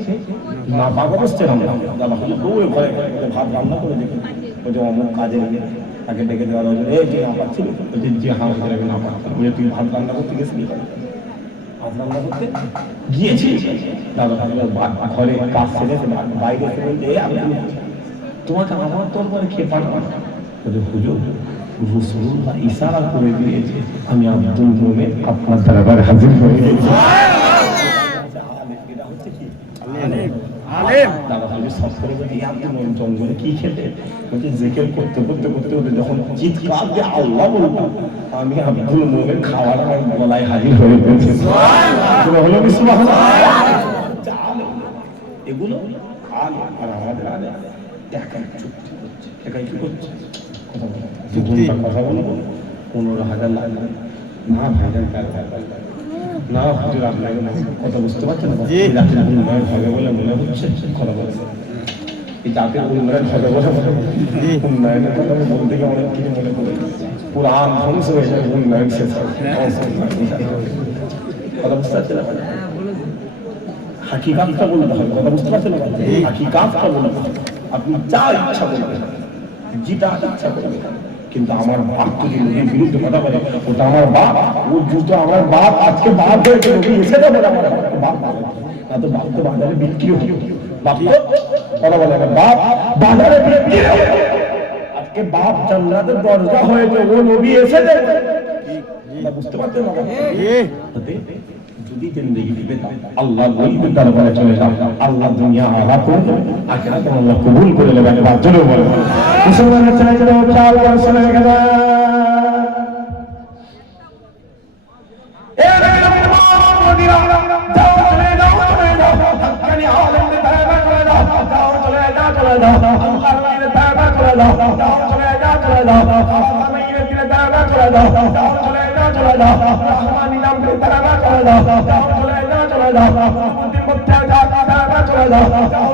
না পা অবস্থা রান্না দাদা হুজুর বউ ঘরে ভাত রান্না করে দেখে বলছে অমুক কাজে তাকে ডেকে দেওয়া হয়েছে এই যে না পাচ্ছিল বলছে যে হ্যাঁ আমি না পাচ্ছি বলে তুই ভাত রান্না করতে গেছিলি রান্না করতে গিয়েছি দাদা ঘরে কাজ ছেড়ে বাইরে এসে বলছে তোমাকে আমার দরবারে খেয়ে পাঠাবো হুজুর রাসূলুল্লাহ ইশারা করে দিয়েছে আমি আব্দুল মোমেন আপনার দরবারে হাজির হয়ে গেছি দাদা হুজুর সব করে বলছে আব্দুল মোমেন জঙ্গলে কি খেতে বলছে জিকির করতে করতে করতে করতে যখন চিৎকার দিয়ে আল্লাহ বলবো আমি আব্দুল মোমেন খাওয়ার আমার গলায় হাজির হয়ে গেছি হলো কি সুবহানাল্লাহ এগুলো আলে আর আমাদের আলে একাই চুক্তি করছে একাই কি করছে কথা বলবো 15,000 লাগবে না ভাইজান না হুজুর আপনাকে কথা বুঝতে পারছেন না জাতির উন্নয়ন হবে বলে মনে হচ্ছে কথা বলছে এই জাতির উন্নয়ন হবে বলে উন্নয়নের কথা বলতে গিয়ে অনেক কিছু মনে করি পুরান ধ্বংস হয়ে যাবে উন্নয়ন শেষ কথা বুঝতে পারছেন না হাকিকাতটা বলতে হবে কথা বুঝতে পারছেন না হাকিকাতটা বলতে হবে আপনি যা ইচ্ছা বলবেন যেটা ইচ্ছা করবেন কিন্তু আমার বাপ যদি নবীর বিরুদ্ধে কথা বলে ওটা আমার বাপ ও জুতো আমার বাপ আজকে বাপ হয়ে গেল এসে যাবে আমার বাপ না তো বাপ তো বাজারে বিক্রি হতো বাপ কথা বলে না বাপ বাজারে বিক্রি আজকে বাপ জান্নাতের দরজা হয়েছে ও নবী এসে যাবে বুঝতে পারছেন না যদি জিন্দেগি দিবে আল্লাহ বলবে দরবারে চলে যাও আল্লাহ দুনিয়া আলা করবে আখিরাতে আল্লাহ কবুল করে নেবেন বাজলে বলে মুসলমানের ছেলেগুলো চাল করে চলে গেল এ মদিনা যাও চলে যাও হাক্কানি আলেমদের দরবারে চলে যাও যাও চলে যাও আল্লাহর ওলিদের দরবারে চলে যাও যাও চলে যাও আল্লাহর ওলিদের দরবারে চলে যাও যাও চলে যাও রহমানি নামের দরবারে চলে যাও যাও চলে যাও মুদিন মুত্তার দরবারে চলে যাও যাও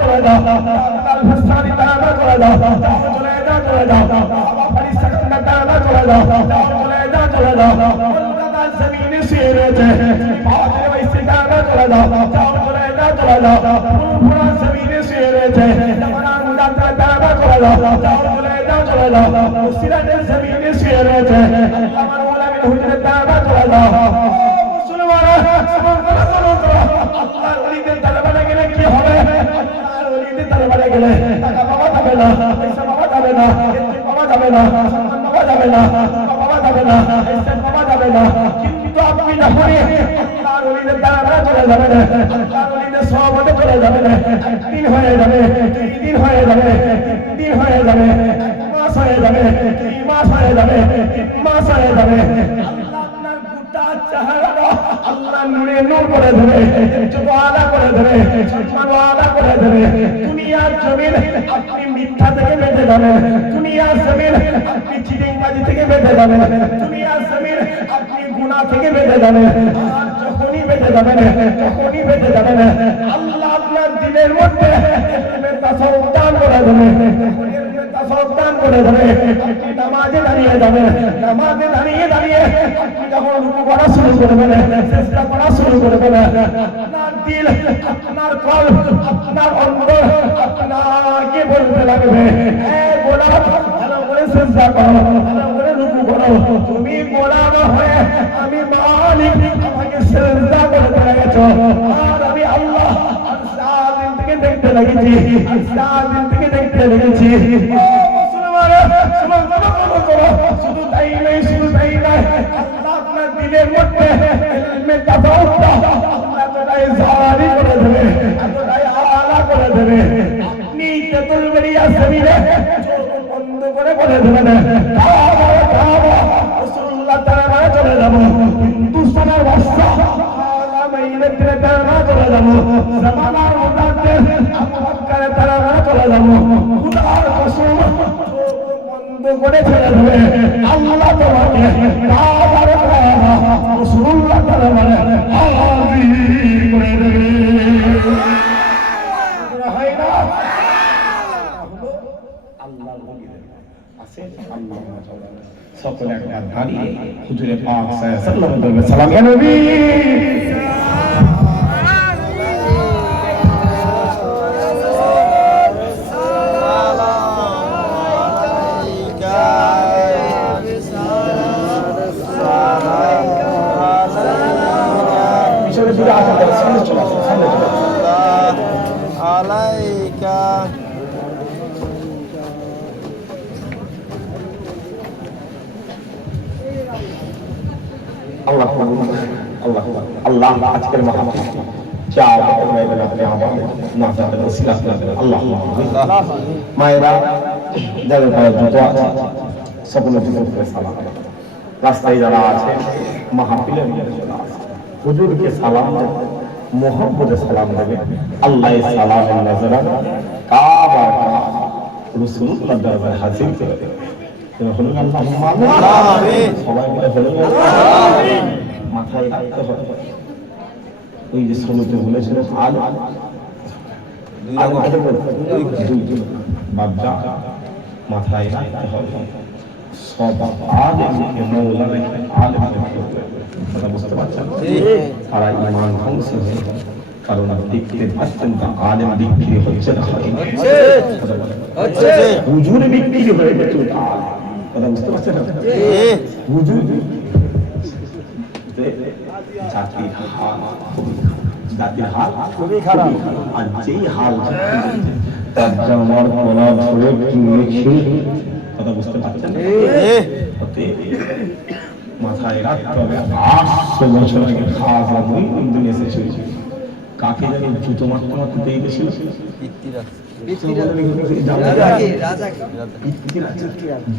চলে যাও আল হাসানি দরবারে চলে যাও যাও চলে যাও আলী সাকান্দার দরবারে চলে যাও যাও চলে যাও কলকাতা জমিনে শুয়ে রয়েছে পাহাড়ের ওইসে দরবারে চলে যাও যাও চলে যাও পুরা জমিনে শুয়ে রয়েছে জামানা মুজাদ্দিদ দরবারে চলে যাও যাও চলে যাও সিরাতের জমিনে শুয়ে রয়েছে আল্লামা ওলামিল হুজুরের দরবারে চলে যাও মুসলমানরা আল্লাহর ওলিদের দরবারে গেলে কি হবে আল্লাহর ওলিদের দরবারে গেলে টাকা পাওয়া যাবে না, পয়সা পাওয়া যাবে না, ইজ্জত পাওয়া যাবে না, সম্মান পাওয়া যাবে না, পাওয়া যাবে না, ইজ্জত পাওয়া যাবে না। কিন্তু আপনি যখনই আল্লাহর ওলিদের দরবারে চলে যাবেন, আল্লাহর ওলিদের সহবতে চলে যাবেন, একদিন হয়ে যাবে, দুই দিন হয়ে যাবে, তিন দিন হয়ে যাবে, এক মাস হয়ে যাবে, 2 মাস হয়ে যাবে, 3 মাস হয়ে যাবে, আল্লাহ আপনার গোটা চেহারাটা আল্লাহ নূরে নূর করে দেবে, ইজ্জত আলা করে দেবে, সম্মান আলা করে দেবে। দুনিয়ার জমিন আপনি মিথ্যা থেকে বেঁচে যাবেন, দুনিয়ার জমিন আপনি চিটিংবাজি থেকে বেঁচে যাবেন, দুনিয়ার জমিন আপনি গুনাহ থেকে বেঁচে যাবেন। আর যখনই বেঁচে যাবেন, যখনই বেঁচে যাবেন, আল্লাহ আপনার দিলের মধ্যে ইলমের তাসাউফ দান করে দেবে, ইলমের তাসাউফ দান করে দেবে। আপনি নামাজে দাঁড়িয়ে যাবেন, নামাজে দাঁড়িয়ে দাঁড়িয়ে আপনি যখন রুকু করা শুরু করবেন, সিজদা করা শুরু করবেন, আপনার দিল, আপনার কলব, আপনার অন্তর আপনাকে বলতে লাগবে, হে গোলাম ভালো করে সিজদা করো, ভালো করে রুকু করো। তুমি গোলাম হয়ে আমি মালিক, আমাকে সিজদা করতে লেগেছো, আর আমি আল্লাহ সারাদিন থেকে দেখতে লেগেছি, সারাদিন থেকে দেখতে লেগেছি। ও মুসলমান, শুধু তাই নয়, শুধু তাই নয়, আল্লাহ আপনার দিলের মধ্যে ইলমে তাসাউফটা আল্লাহ এতটাই জারি করে দেবে, এতটাই আলা করে দেবে। আপনি তেতুল বেরিয়া জমিনে চোখ বন্ধ করে বলে দেবেন, কাবা কাবা রাসূলুল্লাহ দরবারে চলে যাব, হিন্দুস্তানের বাদশা আলামাইনের দরবারে চলে যাব, জামানার মুজাদ্দিদ আবু বকরের দরবারে চলে যাব। খোদার কসম বন্ধ করে ছেড়ে দেবে, আল্লাহ তোমাকে কাবার কাবা রাসূলুল্লাহ দরবারে হাজির করে দেবে। হয় না? আল্লাহর ওলিদের আছে, আল্লাহ সকলে একবার দাঁড়িয়ে হুজুরে পাক সাল্লাল্লাহু আলাইহি ওয়াসাল্লাম সালাম ইয়া নবী। পিছনে দিকে আসা যাবে, সামনে চলে আসো, সামনে চলে আসো। আলাইকা আল্লাহ আল্লাহ আল্লাহ আজকের মাহফিল যা হয়ে গেল আপনি আমাদের নাজাতের ওসিলা করেন আল্লাহ। মায়েরা যাদের পায়ে জুতো আছে সকলে জুতো করে সালাম, রাস্তায় যারা আছে মাহফিলের মধ্যে যারা আছে হুজুরকে সালাম দেবে, মোহাম্মদে সালাম দেবে। আল্লাহ সালাম নজরা কাবা রাসূলুল্লাহ দরবারে হাজির করে দেবে। সবাই মিলে মাথায় রাখতে হবে, ওই যে শুনতে বলেছিল মাথায় রাখতে হবে সব আলেমকে মৌলা রেখে আলেম কথা বুঝতে পারছেন, তারা ইমান ধ্বংস হয়ে যায়। কারণ দেখতে পাচ্ছেন তা আলেম বিক্রি হচ্ছে না, হুজুর বিক্রি হয়ে গেছে, কথা বুঝতে পারছেন না? হুজুর জাতির হাল খুবই খারাপ, আর যেই হাল আমার গলা ধরে কিনেছে, কথা বুঝতে পারছেন না? মাথায় রাখতে হবে 800 বছর আগে খাজা মুঈনুদ্দিন এসেছিল, কাকে জানি জুতো মারতে মারতে পেয়ে গেছিল,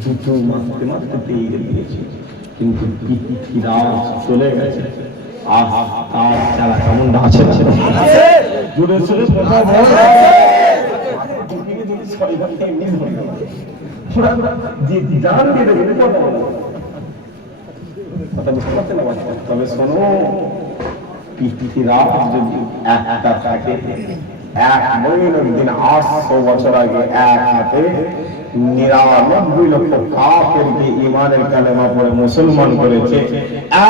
জুতো মারতে মারতে পেয়ে গেছে, কিন্তু পৃথিবীরাজ চলে গেছে। তার খেলা কেমন আছে জুড়ে চলে কথা বুঝতে পারছেন না? তবে শোনো, পৃথিবীরাজ যদি একটা থাকে, এক মুঈনুদ্দিন 800 বছর আগে এক হাতে 99 লক্ষ কাফেরকে ঈমানের কালেমা পড়ে মুসলমান করেছে।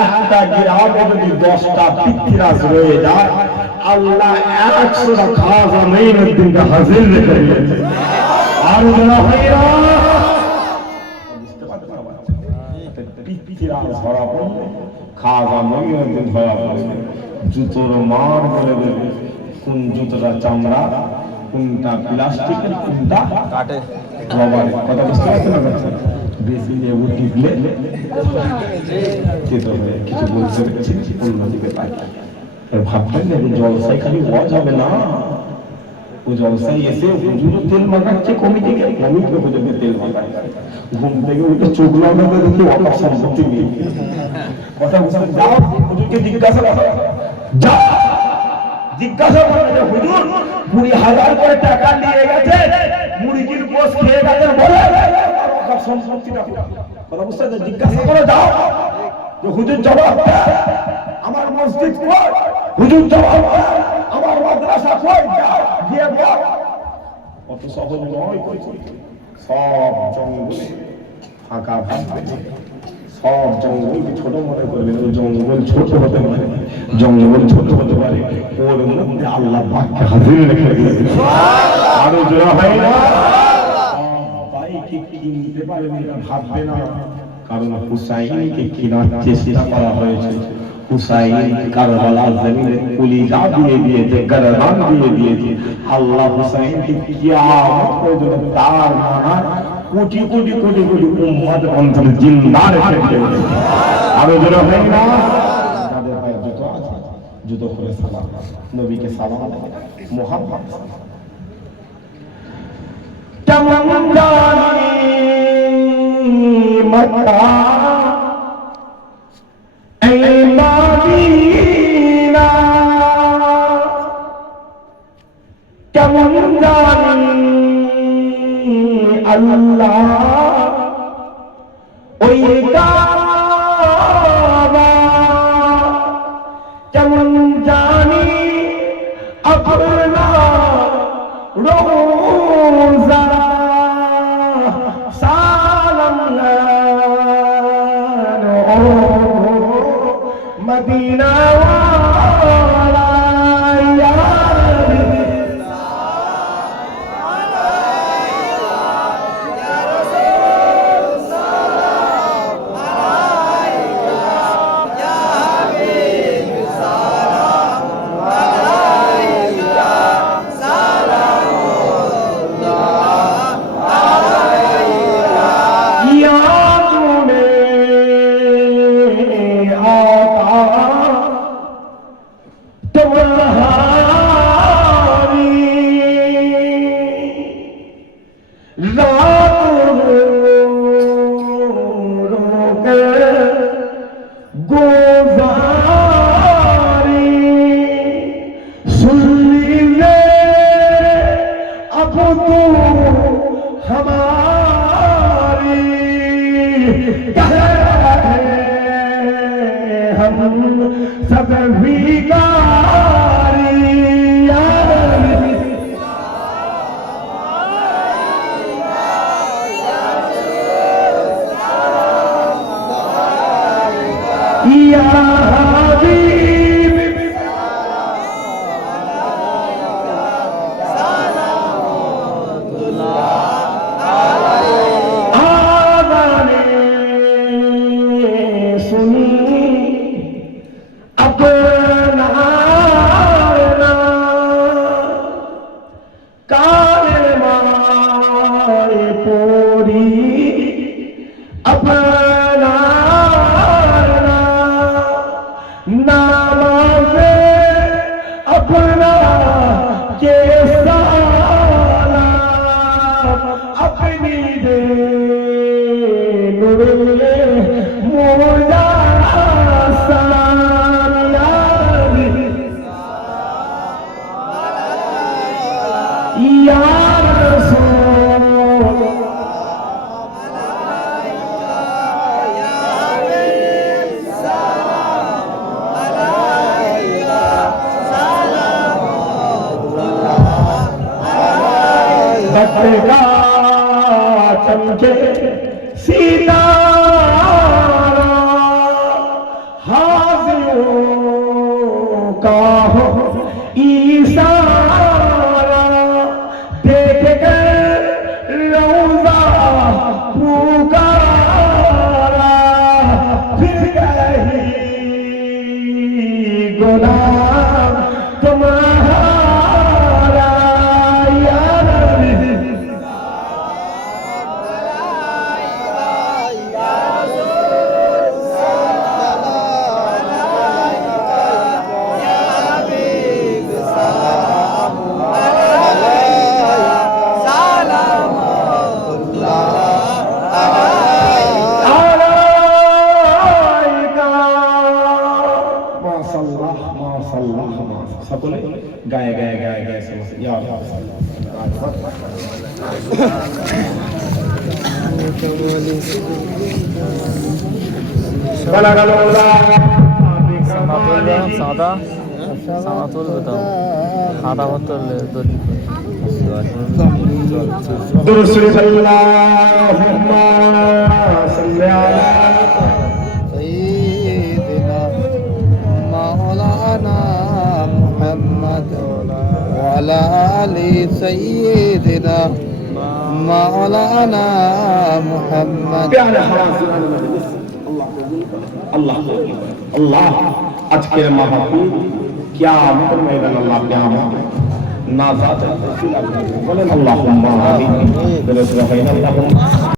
একটা গিরাবে যদি 10টা পৃথিবীরাজ রয়ে যায়, আল্লাহ 100টা খাজা মুঈনুদ্দিনকে হাজির রেখে দিয়েছে। আর যারা হইরা বুঝতে পারছেন না, পৃথিবীরাজ ধরা পড়লে খাজা মুঈনুদ্দিন ধরা পড়বে, জুতোর মার বলে দেবে। কোন জুতোটা চামড়া, কোনটা প্লাস্টিকের, কোনটা কাঠের, রবারের। কথা বুঝতে পারছেন না? বেশি লেবু টিপলে তেতো হয়ে কিছু বলতে পেরেছি, অন্যদিকে পাই। ভাববেন না যে জলসায় খালি ওয়াজ হবে না, ও জলসায় এসে হুজুরও তেল মাখাচ্ছে, কমিটিকে হুজুরকে তেল মাখায়। ঘুম থেকে উঠে চোখ লাগাতে দেখি অত সম্পত্তি নেই। কথা বুঝতে যাও, হুজুরকে জিজ্ঞাসা করো, যাও জিজ্ঞাসা করো যে হুজুর 20,000 করে টাকা নিয়ে গেছে, মুরগির গোশ খেয়ে গেছেন, বলে অত সম্পত্তিটা। কথা বুঝতে জিজ্ঞাসা করো, যাও যে হুজুর জবাব দেয়, আমার মসজিদ কই, হুজুর জবাব দেয়, আমার মাদ্রাসা কই, যাও গিয়ে বল। অত সহজ নয়। সব জঙ্গলে ফাঁকা ভাববে, সব জঙ্গলকে ছোট মনে করবেন। ওই জঙ্গল ছোট হতে পারে, জঙ্গল ছোট হতে পারে, ওর মধ্যে আল্লাহ পাককে হাজির রেখে দিয়েছে। আরো জোড়া হয় না, সবাইকে কিনতে পারবে এটা ভাববে না, কারণ হুসাইনকে কেনার চেষ্টা করা হয়েছে। হুসাইন কারবালার জমিনে কলিজা দিয়ে দিয়েছে, গরদান দিয়ে দিয়েছে। আল্লাহ হুসাইনকে কিয়ামত পর্যন্ত তার মানা কোটি কোটি কোটি কোটি উম্মত অন্তরে জিন্দা রেখে দিয়েছে। আরো জোরে হয় না, যাদের পায়ে জুতো আছে জুতো খুলে সালাম, নবীকে সালাম, মুহাম্মদ কেমন জানি মক্কা এই মদিনা, কেমন জানি আল্লাহ ওই কাবা, কেমন জানি আপনার রোজা, সালাম মদিনা ওয়ালা ইয়া सब ইয়া بلغ العلا بكماله درسل اللهم صل على سيدنا مولانا محمد وعلى آل سيدنا مولانا محمد প্যারে হাজির আল্লাহ আল্লাহ আজকের মাহফিল কিয়ামতের ময়দানে আল্লাহ কিয়ামত নাজাত বলেন আল্লাহুম্মা আমিন।